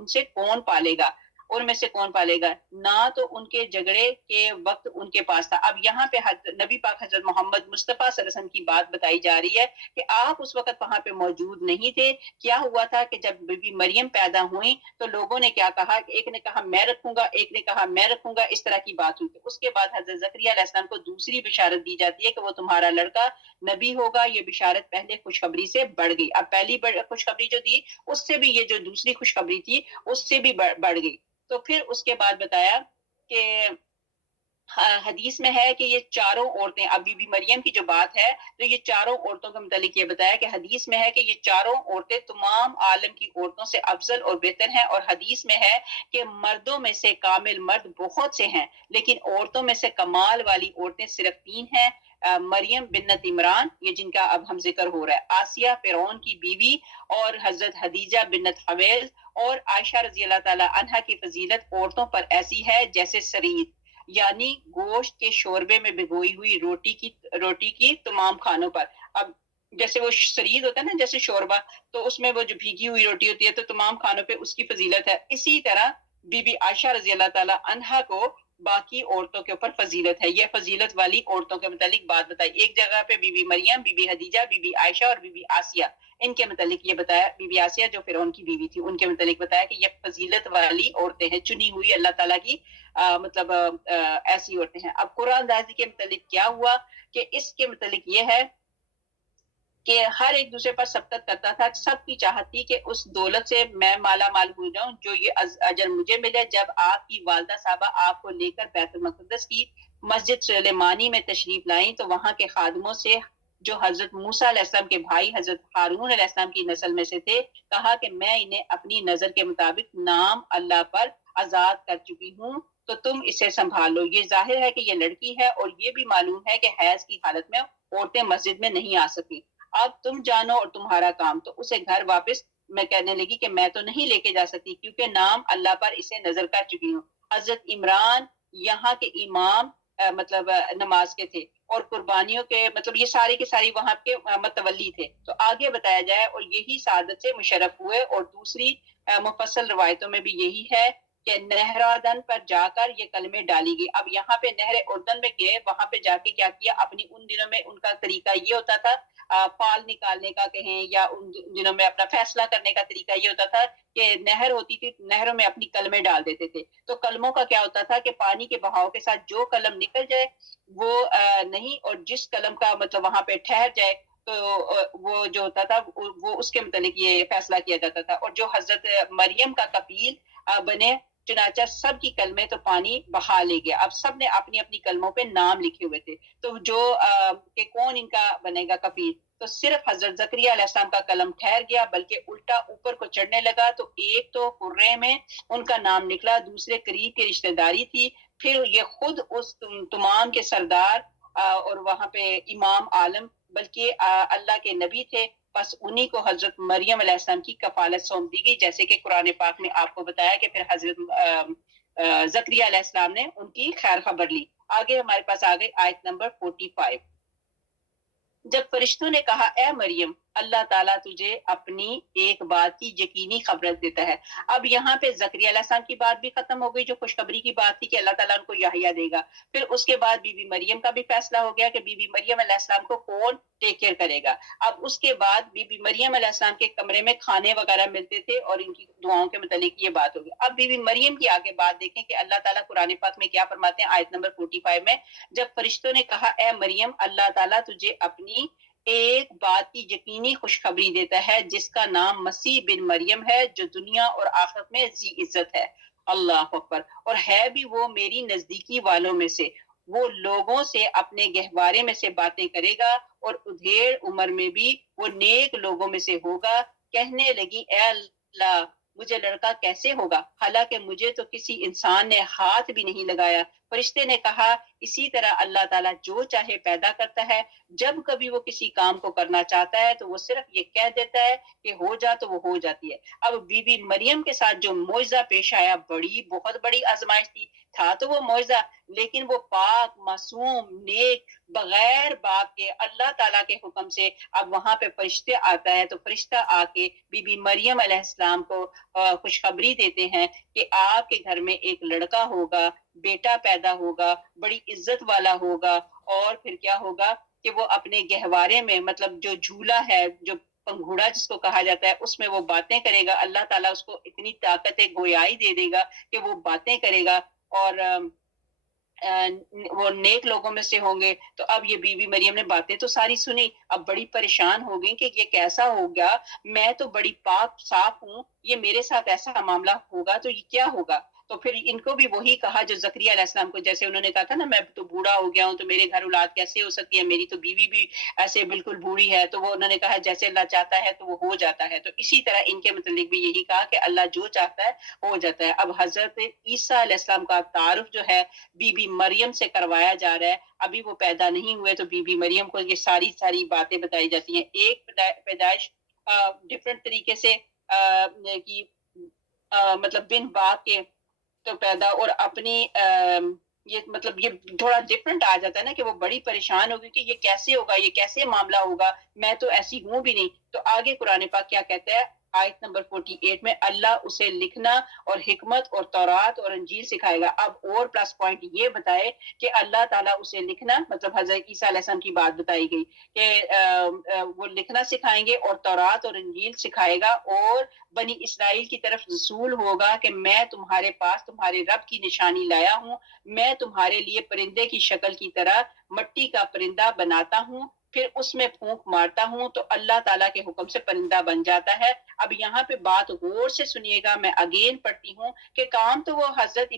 سے کون پالے گا، ان میں سے کون پالے گا. نہ تو ان کے جھگڑے کے وقت ان کے پاس تھا. اب یہاں پہ نبی پاک حضرت محمد مصطفیٰ صلی اللہ علیہ وسلم کی بات بتائی جا رہی ہے کہ آپ اس وقت وہاں پہ موجود نہیں تھے. کیا ہوا تھا کہ جب بی بی مریم پیدا ہوئی تو لوگوں نے کیا کہا، ایک نے کہا میں رکھوں گا، ایک نے کہا میں رکھوں گا، اس طرح کی بات ہوئی. اس کے بعد حضرت زکریا علیہ السلام کو دوسری بشارت دی جاتی ہے کہ وہ تمہارا لڑکا نبی ہوگا. یہ بشارت پہلے خوشخبری سے بڑھ گئی. اب پہلی خوشخبری جو دی اس سے بھی یہ جو دوسری خوشخبری تھی اس سے بھی بڑھ گئی. تو پھر اس کے بعد بتایا کہ حدیث میں ہے کہ یہ چاروں عورتیں، اب بی بی مریم کی جو بات ہے تو یہ چاروں عورتوں کے متعلق یہ بتایا کہ حدیث میں ہے کہ یہ چاروں عورتیں تمام عالم کی عورتوں سے افضل اور بہتر ہیں. اور حدیث میں ہے کہ مردوں میں سے کامل مرد بہت سے ہیں لیکن عورتوں میں سے کمال والی عورتیں صرف 3 ہیں. مریم بنت عمران، یہ جن کا اب ہم ذکر ہو رہا ہے، آسیہ فرعون کی بیوی، اور حضرت خدیجہ بنت خویلد اور عائشہ رضی اللہ تعالی عنہا کی فضیلت عورتوں پر ایسی ہے جیسے سرید، یعنی گوشت کے شوربے میں بھگوئی ہوئی روٹی کی تمام کھانوں پر. اب جیسے وہ سرید ہوتا ہے نا، جیسے شوربہ، تو اس میں وہ جو بھیگی ہوئی روٹی ہوتی ہے تو تمام کھانوں پہ اس کی فضیلت ہے. اسی طرح بی بی عائشہ رضی اللہ تعالی عنہا کو باقی عورتوں کے اوپر فضیلت ہے. یہ فضیلت والی عورتوں کے متعلق بات بتائی. ایک جگہ پہ بی بی مریم، بی بی خدیجہ، بی بی عائشہ اور بی بی آسیہ، ان کے متعلق یہ بتایا. بی بی آسیہ جو فرعون کی بیوی تھی ان کے متعلق بتایا کہ یہ فضیلت والی عورتیں ہیں، چنی ہوئی اللہ تعالیٰ کی مطلب ایسی عورتیں ہیں. اب قرآن اندازی کے متعلق کیا ہوا کہ اس کے متعلق یہ ہے کہ ہر ایک دوسرے پر سبقت کرتا تھا. سب کی چاہت تھی کہ اس دولت سے میں مالا مال ہو جاؤں جو یہ اجر مجھے ملے. جب آپ کی والدہ صاحبہ آپ کو لے کر بیت المقدس کی مسجد سلیمانی میں تشریف لائیں تو وہاں کے خادموں سے جو حضرت موسیٰ علیہ السلام کے بھائی حضرت ہارون علیہ السلام کی نسل میں سے تھے، کہا کہ میں انہیں اپنی نظر کے مطابق نام اللہ پر آزاد کر چکی ہوں تو تم اسے سنبھال لو. یہ ظاہر ہے کہ یہ لڑکی ہے اور یہ بھی معلوم ہے کہ حیض کی حالت میں عورتیں مسجد میں نہیں آ سکتی. اب تم جانو اور تمہارا کام. تو اسے گھر واپس میں کہنے لگی کہ میں تو نہیں لے کے جا سکتی کیونکہ نام اللہ پر اسے نظر کر چکی ہوں. حضرت عمران یہاں کے امام مطلب نماز کے تھے اور قربانیوں کے مطلب یہ سارے کے ساری وہاں کے متولی تھے. تو آگے بتایا جائے اور یہی سعادت سے مشرف ہوئے. اور دوسری مفصل روایتوں میں بھی یہی ہے کہ نہر اردن پر جا کر یہ کلمے ڈالی گئی. اب یہاں پہ نہر اردن میں گئے، وہاں پہ جا کے کیا کیا، اپنی ان دنوں میں ان کا طریقہ یہ ہوتا تھا پال نکالنے کا کہیں یا ان دنوں میں اپنا فیصلہ کرنے کا طریقہ یہ ہوتا تھا کہ نہر ہوتی تھی، نہروں میں اپنی کلمے ڈال دیتے تھے. تو کلموں کا کیا ہوتا تھا کہ پانی کے بہاؤ کے ساتھ جو کلم نکل جائے وہ نہیں، اور جس کلم کا مطلب وہاں پہ ٹھہر جائے تو وہ جو ہوتا تھا وہ اس کے متعلق یہ فیصلہ کیا جاتا تھا. اور جو حضرت مریم کا کفیل بنے، چنانچہ سب کی کلمے تو پانی بہا لے گیا. اب سب نے اپنی اپنی کلموں پہ نام لکھے ہوئے تھے. تو جو کہ کون ان کا بنے گا کفیل، تو صرف حضرت زکریا علیہ السلام کا قلم ٹھہر گیا بلکہ الٹا اوپر کو چڑھنے لگا. تو ایک تو قرے میں ان کا نام نکلا، دوسرے قریب کی رشتہ داری تھی، پھر یہ خود اس تمام کے سردار اور وہاں پہ امام عالم بلکہ اللہ کے نبی تھے. بس انہی کو حضرت مریم علیہ السلام کی کفالت سونپ دی گئی، جیسے کہ قرآن پاک میں آپ کو بتایا کہ پھر حضرت زکریا علیہ السلام نے ان کی خیر خبر لی. آگے ہمارے پاس آ گئی آیت نمبر 45. جب فرشتوں نے کہا اے مریم اللہ تعالیٰ تجھے اپنی ایک بات کی یقینی خبرت دیتا ہے. اب یہاں پہ زکریا علیہ السلام کی بات بھی ختم ہو گئی جو خوشخبری کی بات تھی کہ اللہ تعالیٰ ان کو یحییٰ دے گا. پھر اس کے بعد بی بی مریم کا بھی فیصلہ ہو گیا کہ بی بی مریم علیہ السلام کو کون ٹیک کیئر کرے گا. اب اس کے بعد بی بی مریم علیہ السلام کے کمرے میں کھانے وغیرہ ملتے تھے اور ان کی دعاؤں کے متعلق یہ بات ہوگی. اب بی بی مریم کی آگے بات دیکھیں کہ اللہ تعالیٰ قرآن پاک میں کیا فرماتے ہیں آیت نمبر 45 میں. جب فرشتوں نے کہا اے مریم اللہ تعالیٰ تجھے اپنی ایک بات کی یقینی خوشخبری دیتا ہے جس کا نام مسیح بن مریم ہے جو دنیا اور آخرت میں ذی عزت ہے. اللہ اکبر. اور ہے بھی وہ میری نزدیکی والوں میں سے، وہ لوگوں سے اپنے گہوارے میں سے باتیں کرے گا اور ادھیڑ عمر میں بھی وہ نیک لوگوں میں سے ہوگا کہنے لگی اے اللہ مجھے لڑکا کیسے ہوگا حالانکہ مجھے تو کسی انسان نے ہاتھ بھی نہیں لگایا. فرشتے نے کہا اسی طرح اللہ تعالیٰ جو چاہے پیدا کرتا ہے. جب کبھی وہ کسی کام کو کرنا چاہتا ہے تو وہ صرف یہ کہہ دیتا ہے کہ ہو جا تو وہ ہو جاتی ہے. اب بی بی مریم کے ساتھ جو معجزہ پیش آیا بہت بڑی آزمائش تھا تو وہ معجزہ لیکن وہ پاک معصوم نیک بغیر باپ کے اللہ تعالیٰ کے حکم سے اب وہاں پہ فرشتے آتا ہے تو فرشتہ آ کے بی بی مریم علیہ السلام کو خوشخبری دیتے ہیں کہ آپ کے گھر میں ایک لڑکا ہوگا بیٹا پیدا ہوگا بڑی عزت والا ہوگا اور پھر کیا ہوگا کہ وہ اپنے گہوارے میں مطلب جو جھولا ہے جو پنگھوڑا جس کو کہا جاتا ہے اس میں وہ باتیں کرے گا. اللہ تعالیٰ اس کو اتنی طاقت گویائی دے دے گا کہ وہ باتیں کرے گا اور وہ نیک لوگوں میں سے ہوں گے. تو اب یہ بی بی مریم نے باتیں تو ساری سنی اب بڑی پریشان ہو گئی کہ یہ کیسا ہو گیا میں تو بڑی پاک صاف ہوں یہ میرے ساتھ ایسا معاملہ ہوگا تو یہ کیا ہوگا. تو پھر ان کو بھی وہی کہا جو زکریا علیہ السلام کو جیسے انہوں نے کہا تھا نا میں تو بوڑھا ہو گیا ہوں تو میرے گھر اولاد کیسے ہو سکتی ہے میری تو بیوی بھی ایسے بالکل بوڑھی ہے. تو وہ انہوں نے کہا جیسے اللہ چاہتا ہے تو وہ ہو جاتا ہے. تو اسی طرح ان کے متعلق بھی یہی کہا کہ اللہ جو چاہتا ہے ہو جاتا ہے. اب حضرت عیسیٰ علیہ السلام کا تعارف جو ہے بی بی مریم سے کروایا جا رہا ہے. ابھی وہ پیدا نہیں ہوئے تو بی بی مریم کو یہ ساری باتیں بتائی جاتی ہیں. ایک پیدائش ڈفرنٹ طریقے سے کی مطلب بن باپ کے تو پیدا اور اپنی یہ مطلب یہ تھوڑا ڈفرنٹ آ جاتا ہے نا کہ وہ بڑی پریشان ہوگی کہ یہ کیسے ہوگا یہ کیسے معاملہ ہوگا میں تو ایسی ہوں بھی نہیں. تو آگے قرآن پاک کیا کہتا ہے آیت نمبر 48 میں اللہ اسے لکھنا اور حکمت اور تورات اور انجیل سکھائے گا. اب اور پلس پوائنٹ یہ بتائے کہ اللہ تعالیٰ اسے لکھنا مطلب حضرت عیسیٰ علیہ السلام کی بات بتائی گئی کہ وہ لکھنا سکھائیں گے اور تورات اور انجیل سکھائے گا اور بنی اسرائیل کی طرف رسول ہوگا کہ میں تمہارے پاس تمہارے رب کی نشانی لایا ہوں. میں تمہارے لیے پرندے کی شکل کی طرح مٹی کا پرندہ بناتا ہوں پھر اس میں پھونک مارتا ہوں تو اللہ تعالیٰ کے حکم سے پرندہ بن جاتا ہے. اب یہاں پہ بات غور سے سنیے گا میں اگین پڑھتی ہوں کہ کام تو وہ حضرت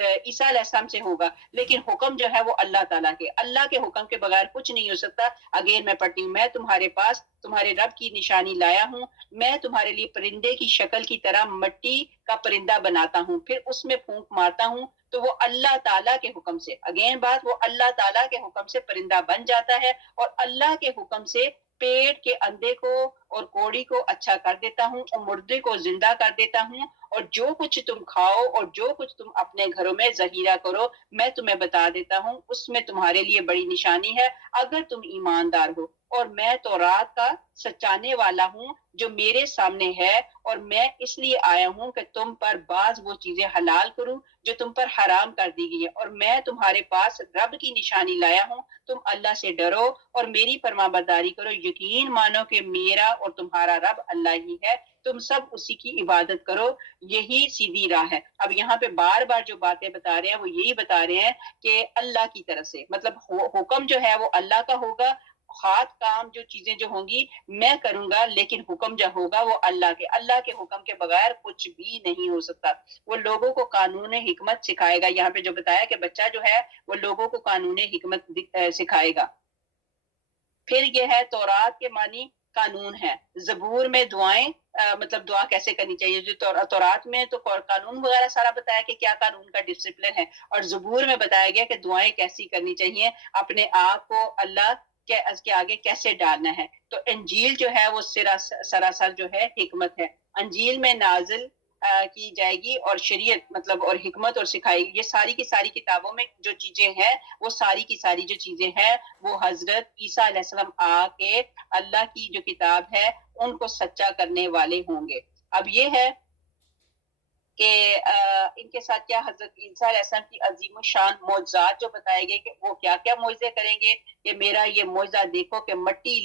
عیسیٰ علیہ السلام سے ہوگا لیکن حکم جو ہے وہ اللہ تعالیٰ کے اللہ کے حکم کے بغیر کچھ نہیں ہو سکتا. اگین میں پڑھتی ہوں میں تمہارے پاس تمہارے رب کی نشانی لایا ہوں میں تمہارے لیے پرندے کی شکل کی طرح مٹی کا پرندہ بناتا ہوں پھر اس میں پھونک مارتا ہوں تو وہ اللہ تعالیٰ کے حکم سے اگین بات وہ اللہ تعالیٰ کے حکم سے پرندہ بن جاتا ہے اور اللہ کے حکم سے پیٹ کے اندھے کو اور کوڑی کو اچھا کر دیتا ہوں اور مردے کو زندہ کر دیتا ہوں اور جو کچھ تم کھاؤ اور جو کچھ تم اپنے گھروں میں ذخیرہ کرو میں تمہیں بتا دیتا ہوں اس میں تمہارے لیے بڑی نشانی ہے اگر تم ایماندار ہو. اور میں تورات کا سچانے والا ہوں جو میرے سامنے ہے اور میں اس لیے آیا ہوں کہ تم پر بعض وہ چیزیں حلال کروں جو تم پر حرام کر دی گئی ہے اور میں تمہارے پاس رب کی نشانی لایا ہوں تم اللہ سے ڈرو اور میری فرما برداری کرو یقین مانو کہ میرا اور تمہارا رب اللہ ہی ہے تم سب اسی کی عبادت کرو یہی سیدھی راہ ہے. اب یہاں پہ بار بار جو باتیں بتا رہے ہیں وہ یہی بتا رہے ہیں کہ اللہ کی طرف سے مطلب حکم جو ہے وہ اللہ کا ہوگا ہاتھ کام جو چیزیں جو ہوں گی میں کروں گا لیکن حکم جو ہوگا وہ اللہ کے حکم کے بغیر کچھ بھی نہیں ہو سکتا. وہ لوگوں کو قانون حکمت سکھائے گا. یہاں پہ جو بتایا کہ بچہ جو ہے وہ لوگوں کو قانون حکمت سکھائے گا. پھر یہ ہے تورات کے معنی قانون ہے. زبور میں دعائیں مطلب دعا کیسے کرنی چاہیے جو تورات میں تو قانون وغیرہ سارا بتایا کہ کیا قانون کا ڈسپلن ہے اور زبور میں بتایا گیا کہ دعائیں کیسی کرنی چاہیے اپنے آپ کو اللہ کے آگے کیسے ڈالنا ہے. تو انجیل جو ہے وہ سراسر جو ہے حکمت ہے. انجیل میں نازل کی جائے گی اور شریعت مطلب اور حکمت اور سکھائی یہ ساری کی ساری کتابوں میں جو چیزیں ہیں وہ ساری کی ساری جو چیزیں ہیں وہ حضرت عیسیٰ علیہ السلام آ کے اللہ کی جو کتاب ہے ان کو سچا کرنے والے ہوں گے. اب یہ ہے کہ ان کے ساتھ کیا حضرت عیسیٰ علیہ السلام کی عظیم الشان معجزات جو بتائے گئے کہ وہ کیا کیا معجزے کریں گے کہ میرا یہ معجزہ دیکھو کہ مٹی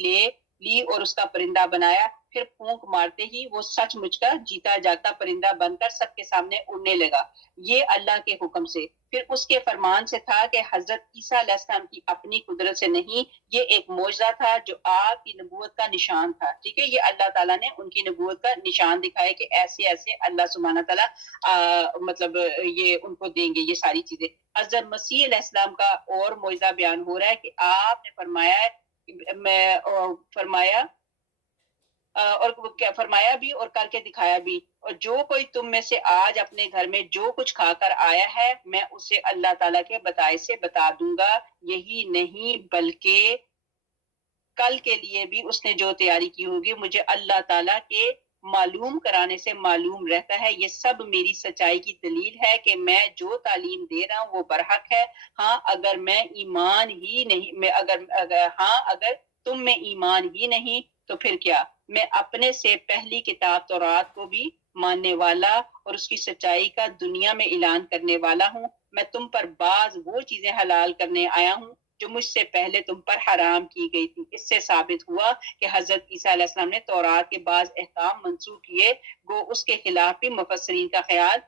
لی اور اس کا پرندہ بنایا پھر پھونک مارتے ہی وہ سچ مچ کا جیتا جاتا پرندہ بن کر سب کے سامنے اڑنے لگا یہ اللہ کے حکم سے. پھر اس کے فرمان سے تھا کہ حضرت عیسیٰ علیہ السلام کی اپنی قدرت سے نہیں یہ ایک معجزہ تھا جو آپ کی نبوت کا نشان تھا. ٹھیک ہے یہ اللہ تعالیٰ نے ان کی نبوت کا نشان دکھایا کہ ایسے ایسے اللہ سبحانہ تعالیٰ مطلب یہ ان کو دیں گے یہ ساری چیزیں. حضرت مسیح علیہ السلام کا اور معجزہ بیان ہو رہا ہے کہ آپ نے فرمایا اور کیا فرمایا بھی اور کر کے دکھایا بھی، اور جو کوئی تم میں سے آج اپنے گھر میں جو کچھ کھا کر آیا ہے میں اسے اللہ تعالیٰ کے بتائے سے بتا دوں گا، یہی نہیں بلکہ کل کے لیے بھی اس نے جو تیاری کی ہوگی مجھے اللہ تعالیٰ کے معلوم کرانے سے معلوم رہتا ہے۔ یہ سب میری سچائی کی دلیل ہے کہ میں جو تعلیم دے رہا ہوں وہ برحق ہے۔ ہاں اگر میں ایمان ہی نہیں میں اگر تم میں ایمان ہی نہیں تو پھر کیا؟ میں اپنے سے پہلی کتاب تورات کو بھی ماننے والا اور اس کی سچائی کا دنیا میں اعلان کرنے والا ہوں۔ میں تم پر بعض وہ چیزیں حلال کرنے آیا ہوں جو مجھ سے پہلے تم پر حرام کی گئی تھی۔ اس سے ثابت ہوا کہ حضرت عیسیٰ علیہ السلام نے تورات کے بعض احکام منسوخ کیے، گو اس کے خلاف بھی مفسرین کا خیال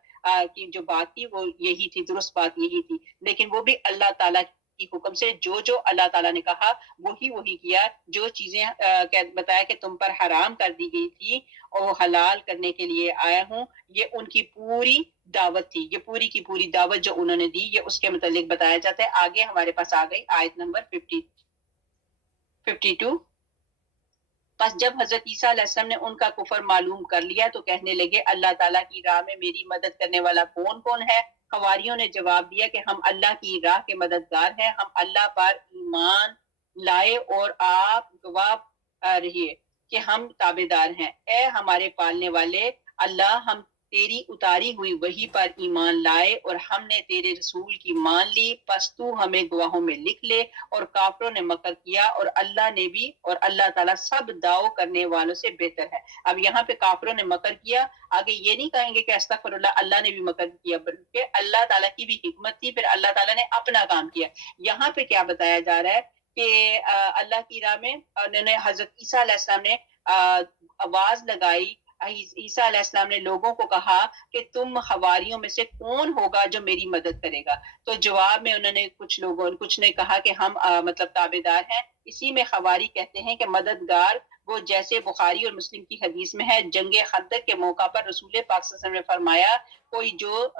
کی جو بات تھی وہ یہی تھی، درست بات یہی تھی، لیکن وہ بھی اللہ تعالیٰ کی حکم سے جو اللہ تعالیٰ نے کہا وہی کیا۔ جو چیزیں بتایا کہ تم پر حرام کر دی گئی تھی اور وہ حلال کرنے کے لیے آیا ہوں، یہ ان کی پوری دعوت تھی، یہ پوری کی پوری دعوت جو انہوں نے دی یہ اس کے متعلق بتایا جاتا ہے۔ آگے ہمارے پاس آ گئی آیت نمبر 52۔ پس جب حضرت عیسیٰ علیہ السلام نے ان کا کفر معلوم کر لیا تو کہنے لگے اللہ تعالیٰ کی راہ میں میری مدد کرنے والا کون ہے؟ حواریوں نے جواب دیا کہ ہم اللہ کی راہ کے مددگار ہیں، ہم اللہ پر ایمان لائے اور آپ گواہ رہیے کہ ہم تابعدار ہیں۔ اے ہمارے پالنے والے اللہ، ہم تیری اتاری ہوئی وحی پر ایمان لائے اور ہم نے تیرے رسول کی مان لی، پس تو ہمیں گواہوں میں لکھ لے۔ اور کافروں نے مکر کیا اور اللہ نے بھی، اور اللہ تعالیٰ سب داؤ کرنے والوں سے بہتر ہے۔ اب یہاں پہ کافروں نے مکر کیا، آگے یہ نہیں کہیں گے کہ استغفر اللہ نے بھی مکر کیا، بلکہ اللہ تعالیٰ کی بھی حکمت تھی، پھر اللہ تعالیٰ نے اپنا کام کیا۔ یہاں پہ کیا بتایا جا رہا ہے کہ اللہ کی راہ میں انہوں نے حضرت عیسیٰ علیہ السلام نے آواز لگائی، عیسیٰ علیہ السلام نے لوگوں کو کہا کہ تم حواریوں میں سے کون ہوگا جو میری مدد کرے گا؟ تو جواب میں انہوں نے کچھ نے کہا کہ ہم مطلب تابعدار ہیں۔ اسی میں حواری کہتے ہیں کہ مددگار، وہ جیسے بخاری اور مسلم کی حدیث میں ہے، جنگ خندق کے موقع پر رسول پاک صلی اللہ علیہ وسلم نے فرمایا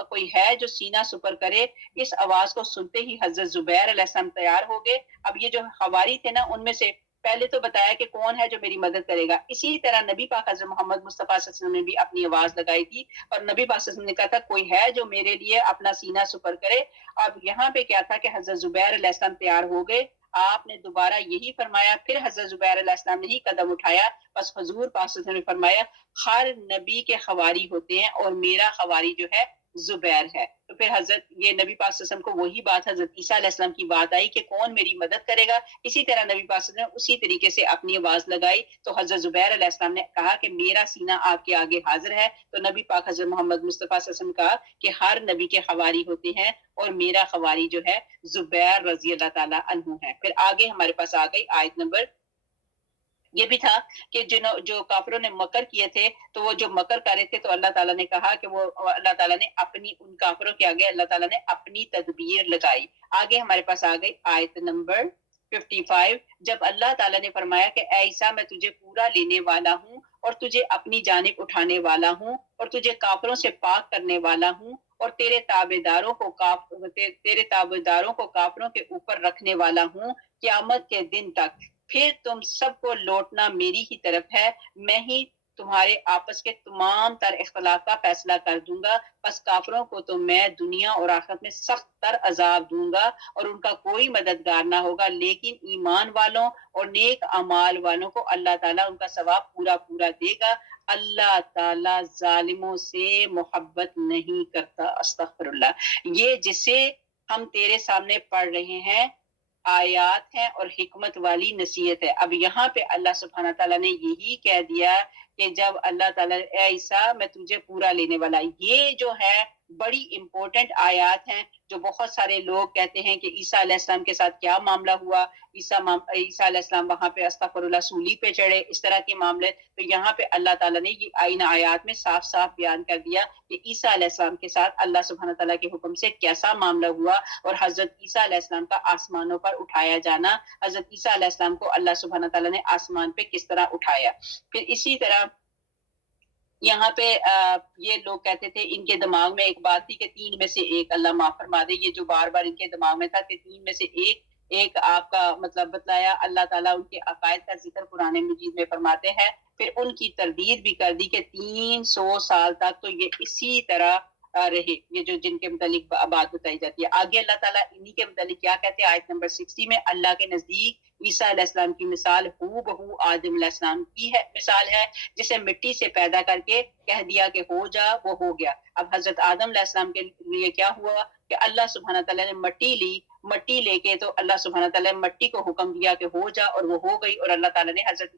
کوئی ہے جو سینہ سپر کرے۔ اس آواز کو سنتے ہی حضرت زبیر علیہ السلام تیار ہو گئے۔ اب یہ جو حواری تھے نا ان میں سے پہلے تو بتایا کہ کون ہے جو میری مدد کرے گا، اسی طرح نبی پاک حضرت محمد مصطفیٰ صلی اللہ علیہ وسلم نے بھی اپنی آواز لگائی تھی اور نبی پاک صلی اللہ علیہ وسلم نے کہا تھا کوئی ہے جو میرے لیے اپنا سینہ سپر کرے۔ اب یہاں پہ کیا تھا کہ حضرت زبیر علیہ السلام تیار ہو گئے، آپ نے دوبارہ یہی فرمایا، پھر حضرت زبیر علیہ السلام نے ہی قدم اٹھایا، بس حضور پاک صلی اللہ علیہ وسلم نے فرمایا ہر نبی کے خواری ہوتے ہیں اور میرا خواری جو ہے زبیر ہے۔ تو پھر حضرت یہ نبی پاک صلی اللہ علیہ وسلم کو وہی بات حضرت عیسیٰ علیہ السلام کی بات آئی کہ کون میری مدد کرے گا، اسی طرح نبی پاک صلی اللہ علیہ وسلم نے اسی طریقے سے اپنی آواز لگائی تو حضرت زبیر علیہ السلام نے کہا کہ میرا سینہ آپ کے آگے حاضر ہے، تو نبی پاک حضرت محمد مصطفیٰ صلی اللہ علیہ وسلم نے کہا کہ ہر نبی کے خواری ہوتے ہیں اور میرا خواری جو ہے زبیر رضی اللہ تعالیٰ عنہ ہے۔ پھر آگے ہمارے پاس آ گئی آیت نمبر، یہ بھی تھا کہ جو کافروں نے مکر کیے تھے تو وہ جو مکر کر رہے تھے تو اللہ تعالیٰ نے کہا کہ وہ اللہ تعالیٰ نے اپنی ان کافروں کے آگے اللہ تعالیٰ نے اپنی تدبیر لگائی۔ آگے ہمارے پاس آ گئی آیت نمبر 55، جب اللہ تعالیٰ نے فرمایا کہ اے عیسیٰ میں تجھے پورا لینے والا ہوں اور تجھے اپنی جانب اٹھانے والا ہوں اور تجھے کافروں سے پاک کرنے والا ہوں اور تیرے تابعداروں کو کافروں کے اوپر رکھنے والا ہوں قیامت کے دن تک، پھر تم سب کو لوٹنا میری ہی طرف ہے، میں ہی تمہارے آپس کے تمام تر اختلاف کا فیصلہ کر دوں گا، بس کافروں کو تو میں دنیا اور آخرت میں سخت تر عذاب دوں گا اور ان کا کوئی مددگار نہ ہوگا، لیکن ایمان والوں اور نیک اعمال والوں کو اللہ تعالیٰ ان کا ثواب پورا دے گا۔ اللہ تعالیٰ ظالموں سے محبت نہیں کرتا۔ استغفر اللہ۔ یہ جسے ہم تیرے سامنے پڑھ رہے ہیں آیات ہیں اور حکمت والی نصیحت ہے۔ اب یہاں پہ اللہ سبحانہ تعالیٰ نے یہی کہہ دیا کہ جب اللہ تعالیٰ اے عیسیٰ میں تجھے پورا لینے والا، یہ جو ہے بڑی امپورٹنٹ آیات ہیں جو بہت سارے لوگ کہتے ہیں کہ عیسیٰ علیہ السلام کے ساتھ کیا معاملہ ہوا، عیسیٰ علیہ السلام وہاں پہ استغفر اللہ سولی پہ چڑھے، اس طرح کے معاملے۔ تو یہاں پہ اللہ تعالیٰ نے یہ ان آیات میں صاف صاف بیان کر دیا کہ عیسیٰ علیہ السلام کے ساتھ اللہ سبحانہ تعالیٰ کے حکم سے کیسا معاملہ ہوا اور حضرت عیسیٰ علیہ السلام کا آسمانوں پر اٹھایا جانا، حضرت عیسیٰ علیہ السلام کو اللہ سبحانہ تعالیٰ نے آسمان پہ کس طرح اٹھایا۔ پھر اسی طرح یہاں پہ یہ لوگ کہتے تھے، ان کے دماغ میں ایک بات تھی کہ تین میں سے ایک، اللہ معاف فرما دے، یہ جو بار بار ان کے دماغ میں تھا کہ تین میں سے ایک آپ کا مطلب بتلایا۔ اللہ تعالیٰ ان کے عقائد کا ذکر قرآن مجید میں فرماتے ہیں پھر ان کی تردید بھی کر دی کہ 300 سال تک تو یہ اسی طرح رہے، یہ جو جن کے متعلق بات بتائی جاتی ہے۔ آگے اللہ تعالیٰ انہی کے متعلق کیا کہتے ہیں آیت نمبر 60 میں، اللہ کے نزدیک عیسیٰ علیہ السلام کی مثال ہو بہو آدم علیہ السلام کی ہے، مثال ہے جسے مٹی سے پیدا کر کے کہہ دیا کہ ہو جا، وہ ہو گیا۔ اب حضرت آدم علیہ السلام کے لیے کیا ہوا کہ اللہ سبحانہ تعالیٰ نے مٹی لی، مٹی لے کے تو اللہ سبحانہ تعالیٰ نے مٹی کو حکم دیا کہ ہو جا، اور وہ ہو گئی، اور اللہ تعالیٰ نے حضرت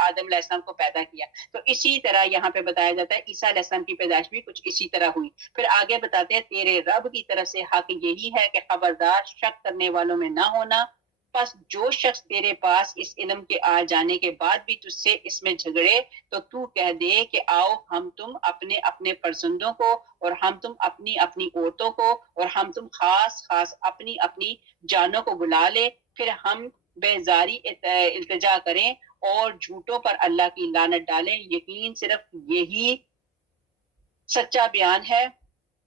آدم علیہ السلام کو پیدا کیا۔ تو اسی طرح یہاں پہ بتایا جاتا ہے عیسیٰ علیہ السلام کی پیدائش بھی کچھ اسی طرح ہوئی۔ پھر آگے بتاتے ہیں تیرے رب کی طرف سے حق یہی ہے کہ خبردار شک کرنے والوں میں نہ ہونا، پس جو شخص تیرے پاس اس علم کے آ جانے کے بعد بھی تجھ سے اس میں جھگڑے تو تو کہہ دے کہ آؤ ہم تم اپنے اپنے فرزندوں کو، اور ہم تم اپنی اپنی عورتوں کو، اور ہم تم خاص خاص اپنی اپنی جانوں کو بلا لے، پھر ہم بیزاری التجا کریں اور جھوٹوں پر اللہ کی لعنت ڈالیں۔ یقین صرف یہی سچا بیان ہے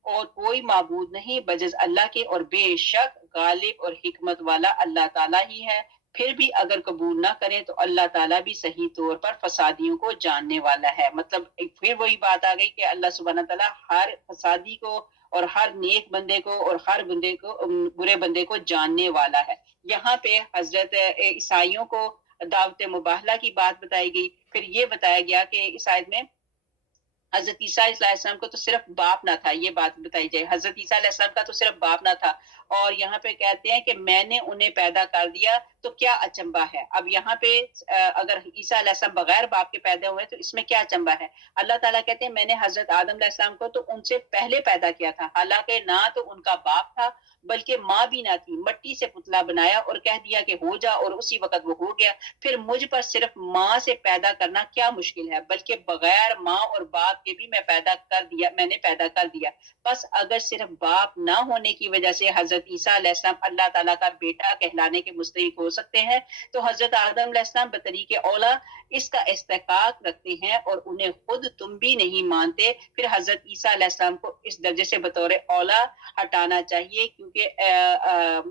اور کوئی معبود نہیں بجز اللہ کے، اور بے شک غالب اور حکمت والا اللہ تعالیٰ ہی ہے۔ پھر بھی اگر قبول نہ کریں تو اللہ تعالیٰ بھی صحیح طور پر فسادیوں کو جاننے والا ہے۔ مطلب پھر وہی بات آ گئی کہ اللہ سبحانہ تعالیٰ ہر فسادی کو اور ہر نیک بندے کو اور ہر بندے کو برے بندے کو جاننے والا ہے۔ یہاں پہ حضرت عیسائیوں کو دعوت مباہلہ کی بات بتائی گئی۔ پھر یہ بتایا گیا کہ اس آیت میں حضرت عیسیٰ علیہ السلام کو تو صرف باپ نہ تھا، یہ بات بتائی جائے، حضرت عیسیٰ علیہ السلام کا تو صرف باپ نہ تھا، اور یہاں پہ کہتے ہیں کہ میں نے انہیں پیدا کر دیا، تو کیا اچنبا ہے؟ اب یہاں پہ اگر عیسیٰ علیہ السلام بغیر باپ کے پیدا ہوئے تو اس میں کیا اچنبا ہے؟ اللہ تعالیٰ کہتے ہیں میں نے حضرت آدم علیہ السلام کو تو ان سے پہلے پیدا کیا تھا، حالانکہ نہ تو ان کا باپ تھا بلکہ ماں بھی نہ تھی، مٹی سے پتلا بنایا اور کہہ دیا کہ ہو جا، اور اسی وقت وہ ہو گیا۔ پھر مجھ پر صرف ماں سے پیدا کرنا کیا مشکل ہے، بلکہ بغیر ماں اور باپ کے بھی میں نے پیدا کر دیا۔ بس اگر صرف باپ نہ ہونے کی وجہ سے حضرت عیسیٰ علیہ السلام اللہ تعالیٰ کا بیٹا کہلانے کے مستحق ہو سکتے ہیں، تو حضرت آدم علیہ السلام بطریق اولا اس کا استحقاق رکھتے ہیں، اور انہیں خود تم بھی نہیں مانتے۔ پھر حضرت عیسیٰ علیہ السلام کو اس درجے سے بطور اولا ہٹانا چاہیے، کیونکہ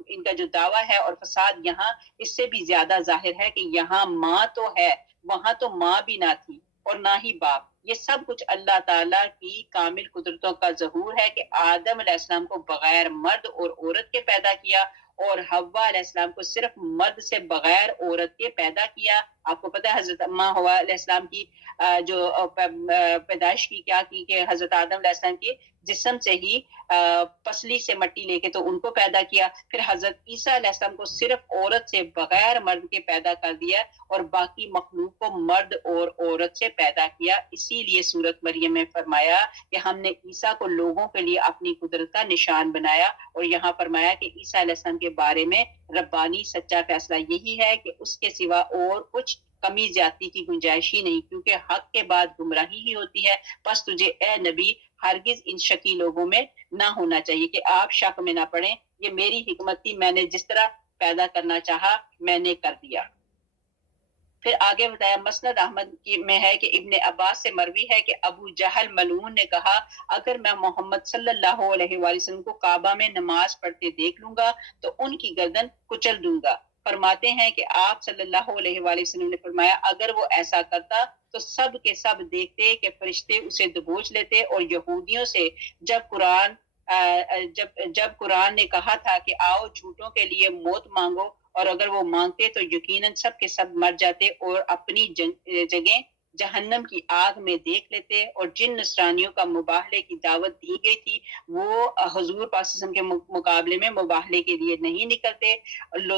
ان کا جو دعویٰ ہے اور فساد یہاں اس سے بھی زیادہ ظاہر ہے کہ یہاں ماں تو ہے، وہاں تو ماں بھی نہ تھی اور نہ ہی باپ۔ یہ سب کچھ اللہ تعالیٰ کی کامل قدرتوں کا ظہور ہے کہ آدم علیہ السلام کو بغیر مرد اور عورت کے پیدا کیا، اور حوا علیہ السلام کو صرف مرد سے بغیر عورت کے پیدا کیا۔ آپ کو پتہ ہے حضرت اماں حوا علیہ السلام کی جو پیدائش کی کیا کی کہ حضرت آدم علیہ السلام کی جسم سے ہی پسلی سے مٹی لے کے تو ان کو پیدا کیا۔ پھر حضرت عیسیٰ علیہ السلام کو صرف عورت سے بغیر مرد کے پیدا کر دیا، اور باقی مخلوق کو مرد اور عورت سے پیدا کیا۔ اسی لیے سورۃ مریم میں فرمایا کہ ہم نے عیسیٰ کو لوگوں کے لیے اپنی قدرت کا نشان بنایا، اور یہاں فرمایا کہ عیسیٰ علیہ السلام کے بارے میں ربانی سچا فیصلہ یہی ہے کہ اس کے سوا اور کچھ کمی زیادتی کی گنجائش ہی نہیں، کیونکہ حق کے بعد گمراہی ہی ہوتی ہے۔ بس تجھے اے نبی ہرگز ان شکی لوگوں میں نہ ہونا چاہیے کہ آپ شک میں نہ پڑیں، یہ میری حکمت تھی، میں نے جس طرح پیدا کرنا چاہا میں نے کر دیا۔ پھر آگے بتایا مسند احمد میں ہے کہ ابن عباس سے مروی ہے کہ ابو جہل ملعون نے کہا اگر میں محمد صلی اللہ علیہ وآلہ وسلم کو کعبہ میں نماز پڑھتے دیکھ لوں گا تو ان کی گردن کچل دوں گا۔ فرماتے ہیں کہ آپ صلی اللہ علیہ وآلہ وسلم نے فرمایا اگر وہ ایسا کرتا تو سب کے سب دیکھتے کہ فرشتے اسے دبوچ لیتے، اور یہودیوں سے جب قرآن نے کہا تھا کہ آؤ جھوٹوں کے لیے موت مانگو، اور اگر وہ مانگتے تو یقیناً سب کے سب مر جاتے اور اپنی جگہیں جہنم کی آگ میں دیکھ لیتے، اور جن نصرانیوں کا مباہلے کی دعوت دی گئی تھی وہ حضور پاک صلی اللہ علیہ وسلم کے مقابلے میں مباہلے کے لیے نہیں نکلتے،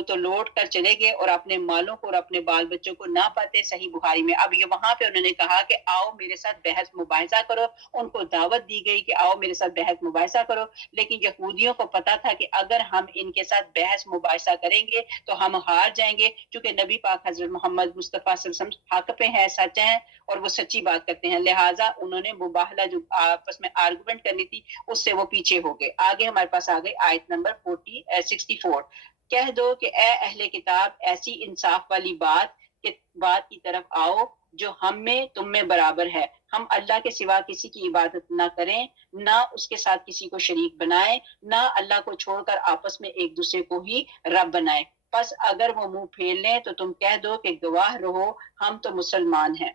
تو لوٹ کر چلے گئے اور اپنے مالوں کو اور اپنے بال بچوں کو نہ پاتے۔ صحیح بخاری میں اب یہ وہاں پہ انہوں نے کہا کہ آؤ میرے ساتھ بحث مباحثہ کرو، ان کو دعوت دی گئی کہ آؤ میرے ساتھ بحث مباحثہ کرو، لیکن یہودیوں کو پتا تھا کہ اگر ہم ان کے ساتھ بحث مباحثہ کریں گے تو ہم ہار جائیں گے، کیونکہ نبی پاک حضرت محمد مصطفیٰ صلی اللہ علیہ وسلم حق پہ ہیں، سچ ہیں اور وہ سچی بات کرتے ہیں، لہٰذا انہوں نے مباہلہ جو آپس میں آرگومنٹ کرنی تھی اس سے وہ پیچھے ہو گئے۔ آگے ہمارے پاس آ گئی آیت نمبر 64، کہہ دو کہ اے اہل کتاب ایسی انصاف والی بات کی طرف آؤ جو ہم میں تم میں برابر ہے، ہم اللہ کے سوا کسی کی عبادت نہ کریں، نہ اس کے ساتھ کسی کو شریک بنائیں، نہ اللہ کو چھوڑ کر آپس میں ایک دوسرے کو ہی رب بنائیں۔ پس اگر وہ منہ پھیر لیں تو تم کہہ دو کہ گواہ رہو ہم تو مسلمان ہیں۔